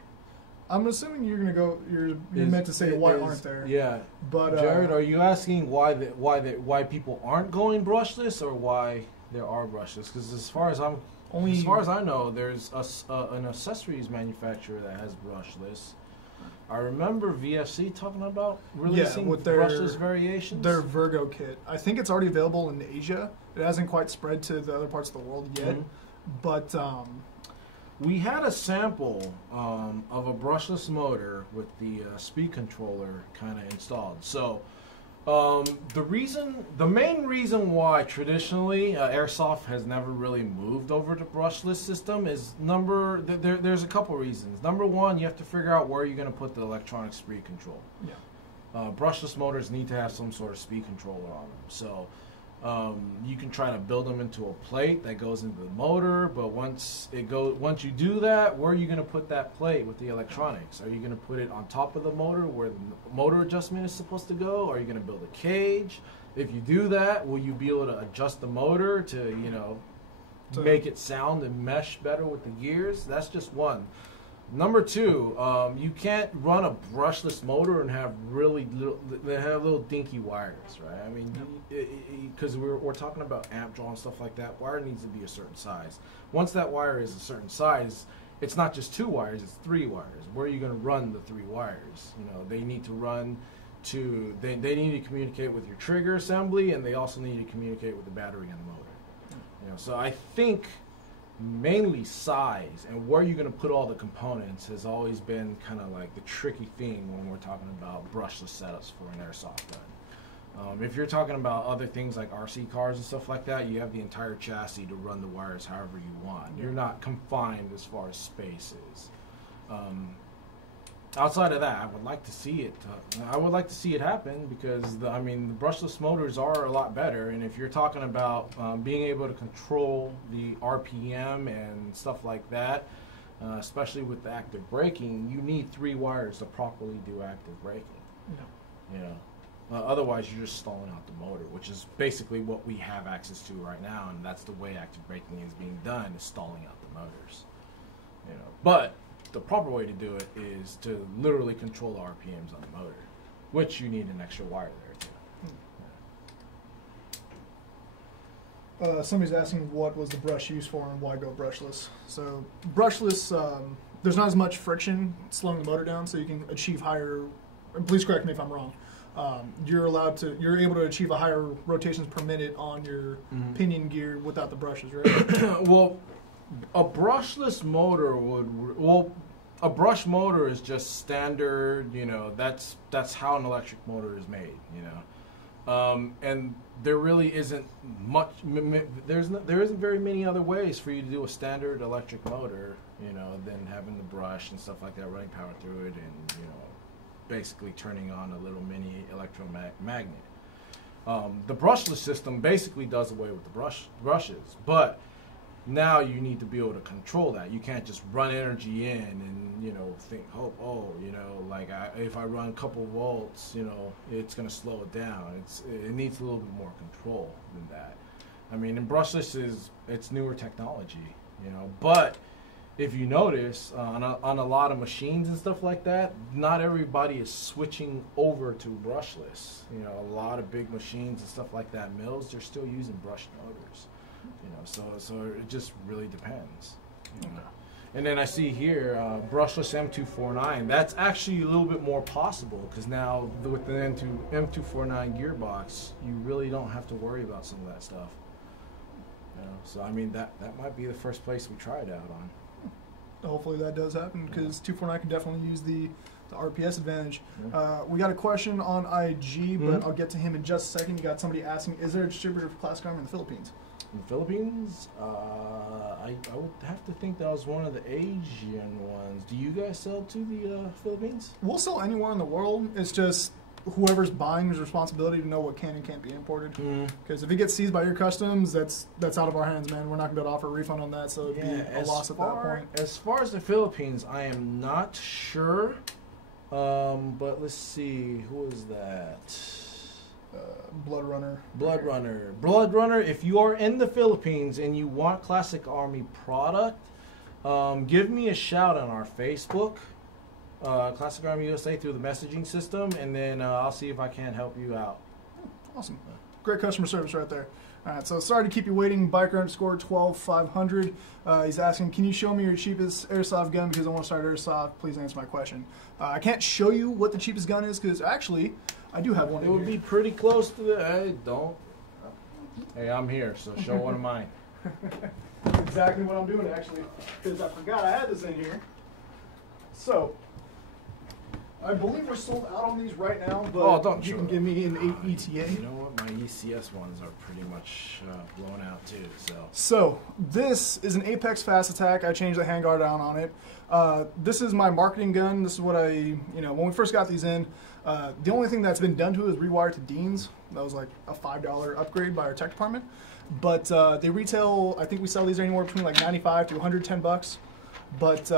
I'm assuming you're gonna go. You're meant to say why aren't there? Yeah, but Jared, are you asking why people aren't going brushless, or why there are brushless? Because as far as I know, there's an accessories manufacturer that has brushless. I remember VFC talking about releasing with their brushless variations. Their Virgo kit. I think it's already available in Asia. It hasn't quite spread to the other parts of the world yet, but. We had a sample of a brushless motor with the speed controller kind of installed. So the main reason why traditionally Airsoft has never really moved over to brushless system is there's a couple reasons. Number one, you have to figure out where you're going to put the electronic speed control. Yeah. Brushless motors need to have some sort of speed controller on them. So you can try to build them into a plate that goes into the motor, but once you do that, where are you going to put that plate with the electronics? Are you going to put it on top of the motor where the motor adjustment is supposed to go? Are you going to build a cage? If you do that, will you be able to adjust the motor to make it sound and mesh better with the gears? That's just one. Number two, you can't run a brushless motor and have little dinky wires, right? I mean, because we're talking about amp draw and stuff like that, wire needs to be a certain size. Once that wire is a certain size, it's not just 2 wires, it's 3 wires. Where are you going to run the 3 wires? They need to run to, they need to communicate with your trigger assembly, and they also need to communicate with the battery and the motor. So I think mainly size and where you're going to put all the components has always been kind of like the tricky thing when we're talking about brushless setups for an airsoft gun. If you're talking about other things like RC cars and stuff like that, you have the entire chassis to run the wires however you want. You're not confined as far as space is. Outside of that, I would like to see it. I would like to see it happen because the brushless motors are a lot better. And if you're talking about being able to control the RPM and stuff like that, especially with the active braking, you need 3 wires to properly do active braking. Otherwise, you're just stalling out the motor, which is basically what we have access to right now, and that's the way active braking is being done, is stalling out the motors. You know, but the proper way to do it is to literally control the RPMs on the motor, which you need an extra wire there too. Somebody's asking what was the brush used for and why go brushless. So brushless, there's not as much friction slowing the motor down, so you can achieve higher. And please correct me if I'm wrong. You're able to achieve a higher rotations per minute on your pinion gear without the brushes, right? Well, a brushless motor a brush motor is just standard. You know, that's how an electric motor is made. You know, and there really isn't much. There isn't very many other ways for you to do a standard electric motor. You know, than having the brush and stuff like that, running power through it, and you know, basically turning on a little mini electromagnet. The brushless system basically does away with the brushes, but now you need to be able to control that. You can't just run energy in and, you know, think, oh, you know, like if I run a couple volts, you know, it's going to slow it down. It needs a little bit more control than that. I mean, and brushless it's newer technology, you know, but if you notice, on a lot of machines and stuff like that, not everybody is switching over to brushless. You know, a lot of big machines and stuff like that, mills, they're still using brushed motors. You know, so it just really depends. You know. And then I see here, brushless M249. That's actually a little bit more possible because now with the M249 gearbox, you really don't have to worry about some of that stuff. You know, so I mean, that might be the first place we try it out on. Hopefully that does happen because 249 can definitely use the RPS advantage. We got a question on IG, but I'll get to him in just a second. You got somebody asking, is there a distributor for Classic Armor in the Philippines? In the Philippines, I would have to think that was one of the Asian ones. Do you guys sell to the Philippines? We'll sell anywhere in the world. It's just whoever's buying is responsibility to know what can and can't be imported. Because if it gets seized by your customs, that's out of our hands, man. We're not going to be able to offer a refund on that, so it'd be a loss at that point. As far as the Philippines, I am not sure. But let's see, who is that? Blood Runner. Blood Runner, if you are in the Philippines and you want Classic Army product, give me a shout on our Facebook. Classic Army USA through the messaging system, and then I'll see if I can help you out. Awesome. Great customer service right there. All right, so sorry to keep you waiting. Biker_12500. He's asking, can you show me your cheapest airsoft gun because I want to start airsoft? Please answer my question. I can't show you what the cheapest gun is because actually I do have one. It would be pretty close to the. Hey, don't. Hey, I'm here, so show one of mine. That's exactly what I'm doing actually because I forgot I had this in here. So. I believe we're sold out on these right now, but you can give me an 8 ETA. You know what? My ECS ones are pretty much blown out too. So this is an Apex Fast Attack. I changed the handguard down on it. This is my marketing gun. This is what when we first got these in, the only thing that's been done to it is rewired to Dean's. That was like a $5 upgrade by our tech department. But they retail, I think we sell these anywhere between like 95 to 110 bucks. But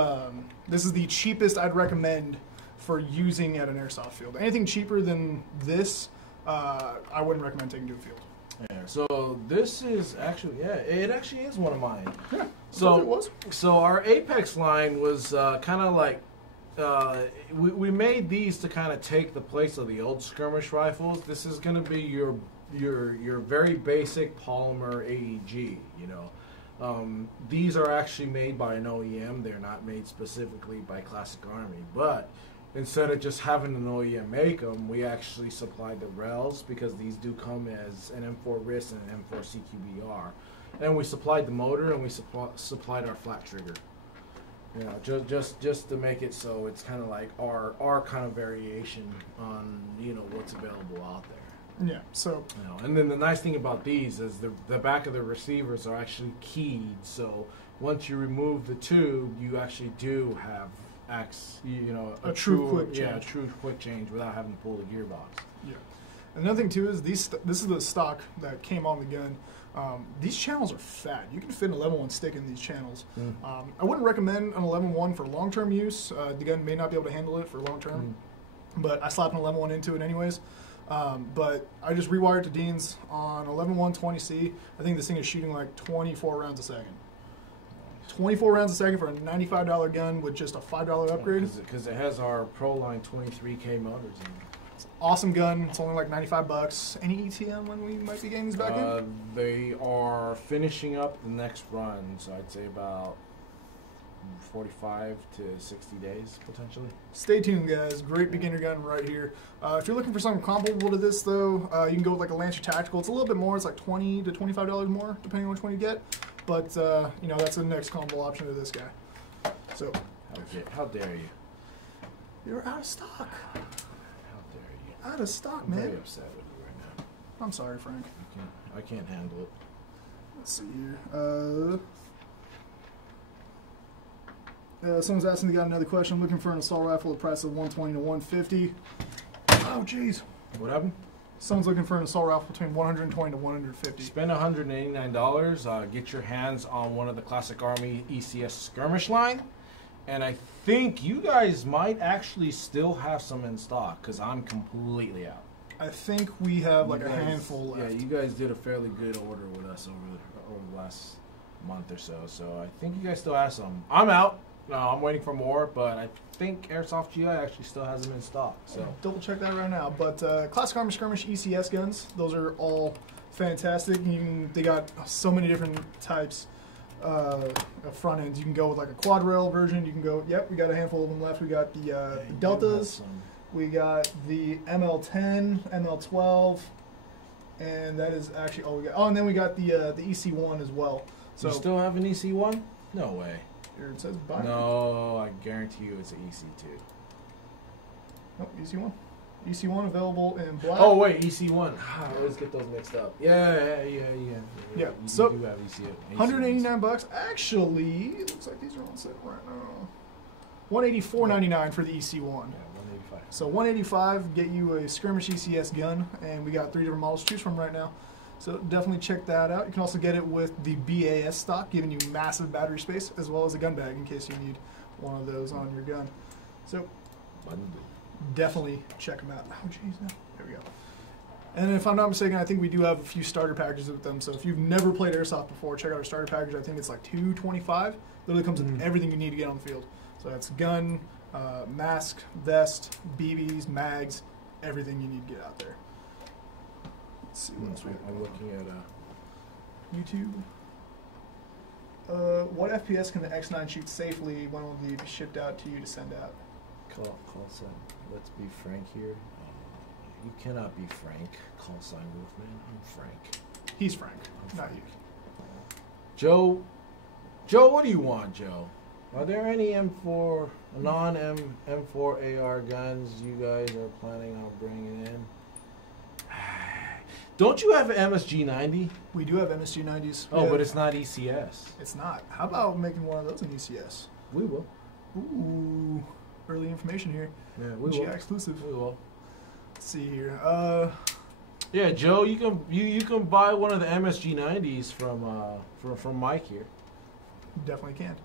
this is the cheapest I'd recommend for using at an airsoft field. Anything cheaper than this, I wouldn't recommend taking to a field. Yeah. So this is actually, it actually is one of mine. Yeah. So our Apex line was kind of like, we made these to kind of take the place of the old skirmish rifles. This is going to be your very basic polymer AEG. You know, these are actually made by an OEM. They're not made specifically by Classic Army, but instead of just having an OEM make them, we actually supplied the rails because these do come as an M4 wrist and an M4 CQBR. And we supplied the motor and we supplied our flat trigger. You know, just to make it so it's kind of like our kind of variation on, you know, what's available out there. Yeah, so. You know, and then the nice thing about these is the back of the receivers are actually keyed. So once you remove the tube, you actually do have a true quick change without having to pull the gearbox. Yeah. Another thing too is this is the stock that came on the gun. These channels are fat. You can fit an 11-1 stick in these channels. I wouldn't recommend an 11-1 for long-term use. The gun may not be able to handle it for long-term, but I slapped an 11-1 into it anyways. But I just rewired to Dean's on 11-1 20C. I think this thing is shooting like 24 rounds a second. 24 rounds a second for a $95 gun with just a $5 upgrade. Because it has our Proline 23K motors in it. It's an awesome gun. It's only like $95. Any ETM when we might be getting these back in? They are finishing up the next run, so I'd say about 45 to 60 days potentially. Stay tuned, guys. Great beginner gun right here. If you're looking for something comparable to this, though, you can go with like a Lancer Tactical. It's a little bit more. It's like $20 to $25 more, depending on which one you get. But you know, that's the next combo option to this guy. So, how dare you? You're out of stock. How dare you? Out of stock, I'm man. very upset with you right now. I'm sorry, Frank. I can't handle it. Let's see here. Someone's asking, they got another question. I'm looking for an assault rifle at a price of $120 to $150. Oh, jeez. What happened? Someone's looking for an assault rifle between $120 to $150. Spend $189. Get your hands on one of the Classic Army ECS skirmish line. And I think you guys might actually still have some in stock because I'm completely out. I think we have like a handful left. Yeah, you guys did a fairly good order with us over the last month or so. So I think you guys still have some. I'm out. No, I'm waiting for more, but I think Airsoft GI actually still has them in stock. So double check that right now. But Classic Army Skirmish ECS guns, those are all fantastic. They got so many different types of front ends. You can go with like a quad rail version. You can go. Yep, we got a handful of them left. We got the Deltas. We got the ML10, ML12, and that is actually all we got. Oh, and then we got the EC1 as well. So you still have an EC1? No way. Here it says buy. No, I guarantee you it's an EC2. Nope, EC1. EC1 available in black. Oh wait, EC1. I always get those mixed up. Yeah. Yeah. So you do have EC1. $189. Actually, it looks like these are on sale right now. $184.99 for the EC1. Yeah, $185. So $185 get you a skirmish ECS gun, and we got 3 different models to choose from right now. So definitely check that out. You can also get it with the BAS stock, giving you massive battery space, as well as a gun bag in case you need one of those on your gun. So definitely check them out. Oh, jeez, no. There we go. And if I'm not mistaken, I think we do have a few starter packages with them. So if you've never played Airsoft before, check out our starter package. I think it's like $225. Literally comes with everything you need to get on the field. So that's gun, mask, vest, BBs, mags, everything you need to get out there. Let's see what else we have. I'm looking at YouTube. What FPS can the X9 shoot safely? When will they be shipped out to you to send out? call sign. Let's be frank here. You cannot be Frank. Call sign Wolfman. I'm Frank. He's Frank, not you. Joe, what do you want, Joe? Are there any M4, non-M4 AR guns you guys are planning on bringing in? Don't you have an MSG90? We do have MSG90s. Oh, but it's not ECS. It's not. How about making one of those in ECS? We will. Ooh, early information here. Yeah, we GI will. exclusive. We will. Let's see here. Yeah, Joe, you can buy one of the MSG90s from Mike here. Definitely can.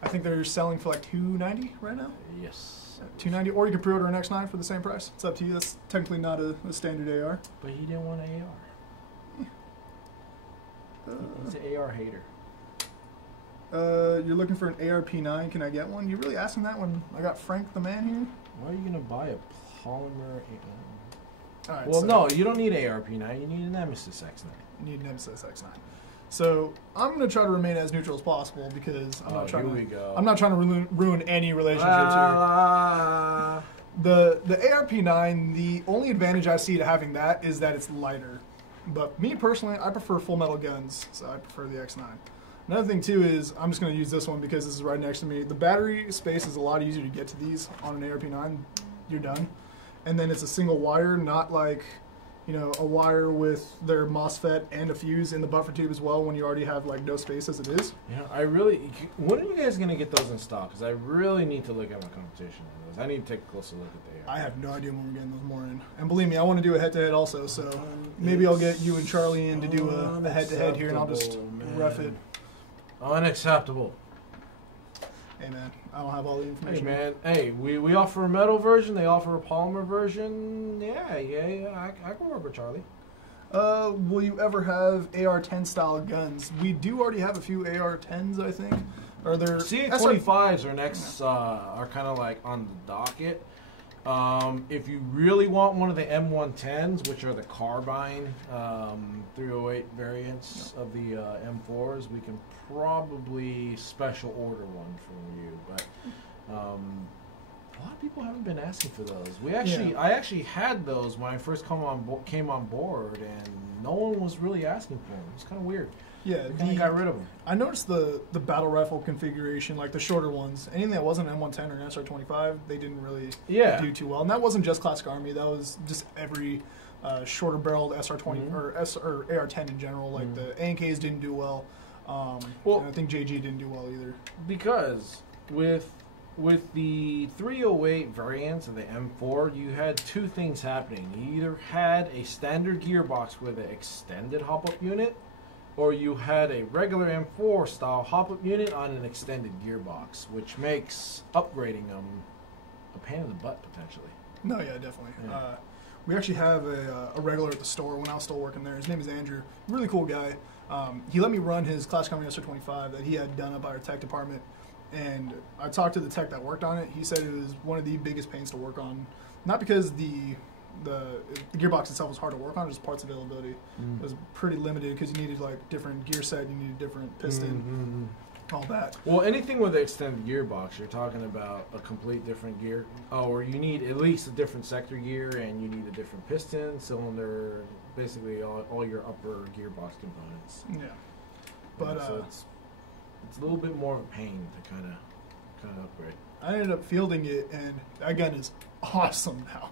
I think they're selling for like $290 right now. Yes. $290, or you can pre-order an X9 for the same price. It's up to you. That's technically not a standard AR. But he didn't want an AR. He's an AR hater. You're looking for an ARP9. Can I get one? You're really asking that when I got Frank the man here? Why are you gonna buy a polymer? All right, well, so no, you don't need ARP9. You need a Nemesis X9. You need Nemesis X9. So I'm going to try to remain as neutral as possible because I'm not trying to ruin any relationships here. The ARP9, the only advantage I see to having that is that it's lighter. But me personally, I prefer full metal guns, so I prefer the X9. Another thing too is I'm just going to use this one because this is right next to me. The battery space is a lot easier to get to these on an ARP9. You're done, and then it's a single wire, not like, you know, a wire with their MOSFET and a fuse in the buffer tube as well when you already have like no space as it is. Yeah, when are you guys going to get those in stock? Because I really need to look at my competition on those. I need to take a closer look at the AR. I have no idea when we're getting those more in. And believe me, I want to do a head-to-head also, so maybe I'll get you and Charlie in to do a head-to-head here and I'll just ref it. Unacceptable. Hey man, I don't have all the information. Hey man, hey, we offer a metal version, they offer a polymer version. Yeah, I can work with Charlie. Will you ever have AR-10 style guns? We do already have a few AR-10s, I think. Or they're CA25s are next, are kind of like on the docket. If you really want one of the M110s, which are the carbine 308 variants of the M4s, we can probably special order one from you. But a lot of people haven't been asking for those. I actually had those when I first came on board, and no one was really asking for them. It's kind of weird. Yeah, they got rid of them. I noticed the battle rifle configuration, like the shorter ones, anything that wasn't M110 or an SR25, they didn't really do too well. And that wasn't just Classic Army. That was just every shorter barreled SR20 or AR-10 in general. Like the ANKs didn't do well. And I think JG didn't do well either. Because with the 308 variants of the M4, you had two things happening. You either had a standard gearbox with an extended hop-up unit, or you had a regular M4 style hop-up unit on an extended gearbox, which makes upgrading them a pain in the butt, potentially. No, yeah, definitely. Yeah. We actually have a regular at the store when I was still working there. His name is Andrew. Really cool guy. He let me run his Classic Army SR25 that he had done up by our tech department. And I talked to the tech that worked on it. He said it was one of the biggest pains to work on. Not because the gearbox itself was hard to work on, just parts availability. It was pretty limited because you needed like different gear set, you needed different piston, all that. Well, anything with an extended gearbox, you're talking about a complete different gear, or you need at least a different sector gear, and you need a different piston, cylinder, basically all your upper gearbox components. Yeah, but so it's a little bit more of a pain to kind of upgrade. I ended up fielding it, and that gun is awesome now.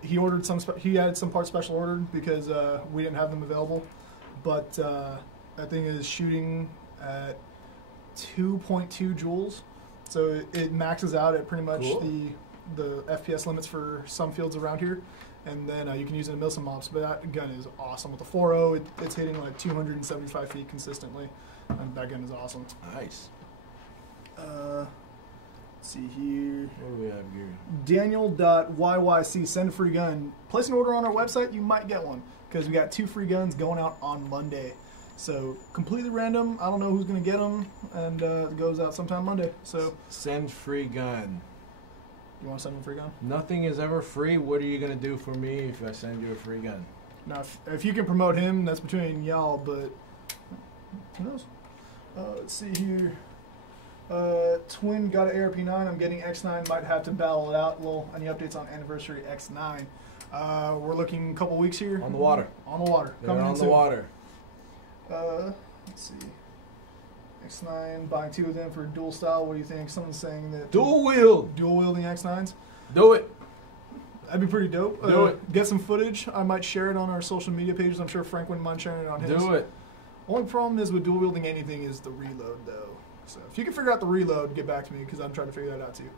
He ordered he had some parts special ordered because we didn't have them available, but that thing is shooting at 2.2 joules, so it maxes out at pretty much the FPS limits for some fields around here, and then you can use it in Milsim mobs. But that gun is awesome. With the 4.0, it's hitting like 275 feet consistently, and that gun is awesome. Nice. Let's see here. What do we have here? Daniel.yyc, send a free gun. Place an order on our website, you might get one, because we got 2 free guns going out on Monday. So completely random. I don't know who's going to get them, and it goes out sometime Monday. So send free gun. You want to send me a free gun? Nothing is ever free. What are you going to do for me if I send you a free gun? Now, if you can promote him, that's between y'all, but who knows? Let's see here. Twin got an ARP9. I'm getting X9. Might have to battle it out. Any updates on Anniversary X9? We're looking a couple weeks here. On the water. On the water. They're on the water. Let's see. X9, buying 2 of them for dual style. What do you think? Someone's saying that dual wielding X9s. Do it. That'd be pretty dope. Do it. Get some footage. I might share it on our social media pages. I'm sure Frank wouldn't mind sharing it on his. Do it. Only problem is with dual wielding anything is the reload, though. So if you can figure out the reload, get back to me, because I'm trying to figure that out too.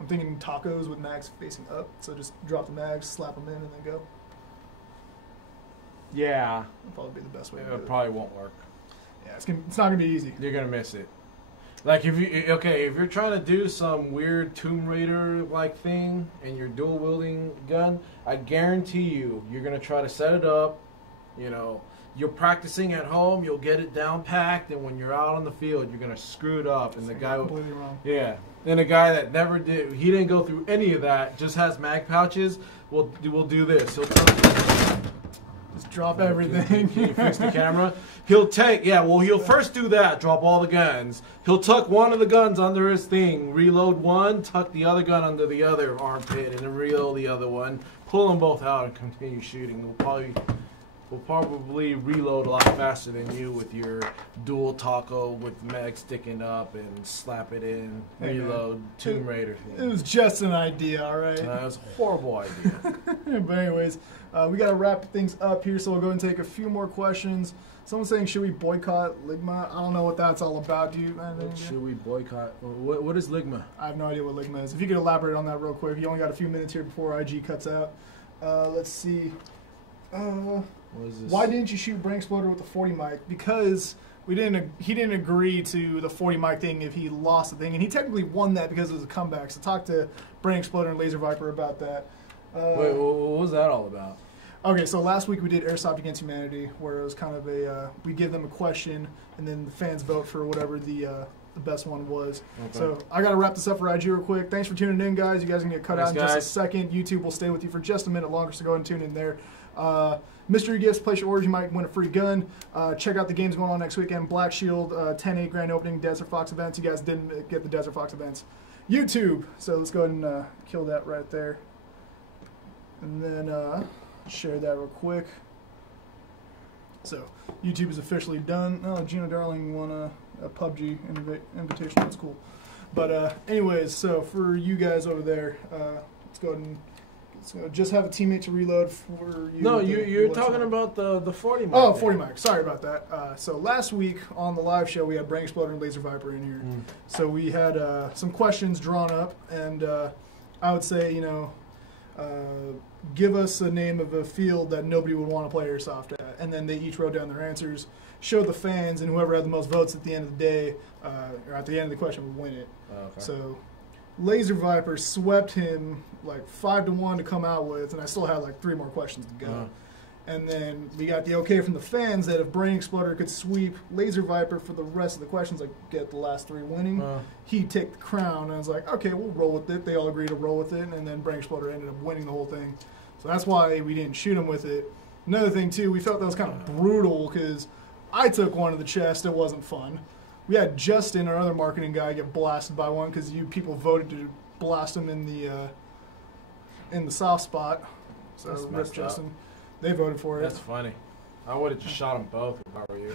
I'm thinking tacos with mags facing up, so just drop the mags, slap them in, and then go. Yeah. That'll probably be the best way to do it. It probably won't work. Yeah, it's not going to be easy. You're going to miss it. Like, if you're trying to do some weird Tomb Raider-like thing and you're dual-wielding gun, I guarantee you're going to try to set it up, you're practicing at home, you'll get it down packed, and when you're out on the field, you're going to screw it up. And the guy completely wrong. Yeah. And a guy that he didn't go through any of that, just has mag pouches, will do this. He'll just drop everything. Can you fix the camera? He'll first do that, drop all the guns. He'll tuck one of the guns under his thing, reload one, tuck the other gun under the other armpit, and then reload the other one, pull them both out, and continue shooting. We'll probably reload a lot faster than you with your dual taco with mag sticking up and slap it in, reload, Tomb Raider thing. It was just an idea, all right? It was a horrible idea. But anyways, we got to wrap things up here, so we'll go and take a few more questions. Someone's saying, should we boycott Ligma? I don't know what that's all about. Should we boycott? What is Ligma? I have no idea what Ligma is. If you could elaborate on that real quick. You only got a few minutes here before IG cuts out. Let's see. What is this? Why didn't you shoot Brain Exploder with the 40 mic? Because he didn't agree to the 40 mic thing if he lost the thing, and he technically won that because it was a comeback. So talk to Brain Exploder and Laser Viper about that. Wait, what was that all about? Okay, so last week we did Airsoft Against Humanity, where it was kind of we give them a question, and then the fans vote for whatever the the best one was. Okay. So I got to wrap this up for IG real quick. Thanks for tuning in, guys. You guys can get cut out in just a guys. second. YouTube will stay with you for just a minute longer, so go ahead and tune in there. Mystery gifts, place your orders, you might win a free gun. Check out the games going on next weekend. Black Shield, 10-8 grand opening, Desert Fox events. You guys didn't get the Desert Fox events. YouTube. So let's go ahead and kill that right there. And then share that real quick. So YouTube is officially done. Oh, Gina Darling won a PUBG invitation. That's cool. But anyways, so for you guys over there, let's go ahead and just have a teammate to reload for you. No, you're talking about the 40 mic. Oh, 40 mic. Sorry about that. So last week on the live show, we had Brain Exploder and Laser Viper in here. So we had some questions drawn up, and I would say, give us a name of a field that nobody would want to play Airsoft at. And then they each wrote down their answers, showed the fans, and whoever had the most votes at the end of the day, or at the end of the question, would win it. Oh, okay. So Laser Viper swept him like 5-1 to come out with, and I still had like 3 more questions to go. And then we got the okay from the fans that if Brain Exploder could sweep Laser Viper for the rest of the questions, like get the last 3 winning, he'd take the crown. And I was like, okay, we'll roll with it. They all agreed to roll with it, and then Brain Exploder ended up winning the whole thing. So that's why we didn't shoot him with it. Another thing, too, we felt that was kind of brutal because I took one to the chest. It wasn't fun. We had Justin, our other marketing guy, get blasted by one because you people voted to blast him in the soft spot. So rip Justin. They voted for it. That's funny. I would have just shot them both if I were you.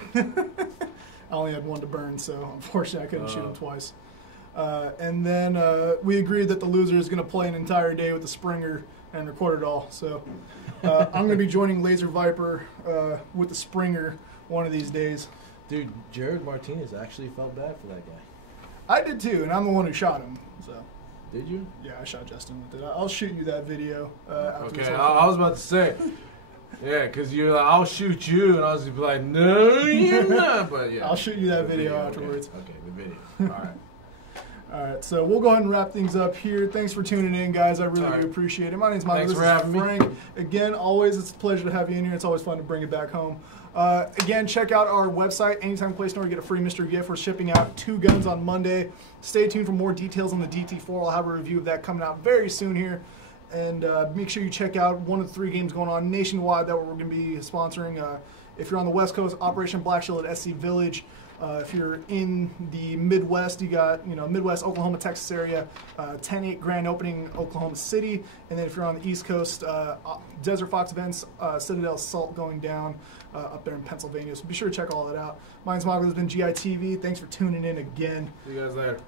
I only had one to burn, so unfortunately I couldn't shoot him twice. And then we agreed that the loser is going to play an entire day with the Springer and record it all. So I'm going to be joining Laser Viper with the Springer one of these days. Dude, Jared Martinez actually felt bad for that guy. I did too, and I'm the one who shot him. So. Did you? Yeah, I shot Justin with it. I'll shoot you that video. After Okay, I was about to say. Yeah, because you're like, I'll shoot you, and I was like, no, you're not. But yeah, I'll shoot you that video afterwards. Okay, the video. All right. All right, so we'll go ahead and wrap things up here. Thanks for tuning in, guys. I really do appreciate it. My name's Michael. This is Frank. Again, always, it's a pleasure to have you in here. It's always fun to bring it back home. Again, check out our website, Anytime Play Store, get a free mystery gift. We're shipping out 2 guns on Monday. Stay tuned for more details on the DT4. I'll have a review of that coming out very soon here. And make sure you check out one of the 3 games going on nationwide that we're going to be sponsoring. If you're on the West Coast, Operation Black Shield at SC Village. If you're in the Midwest, you got Midwest, Oklahoma, Texas area, 10-8 grand opening Oklahoma City, and then if you're on the East Coast, Desert Fox events, Citadel Salt going down up there in Pennsylvania. So be sure to check all that out. My name's Michael. This has been GITV. Thanks for tuning in again. See you guys later.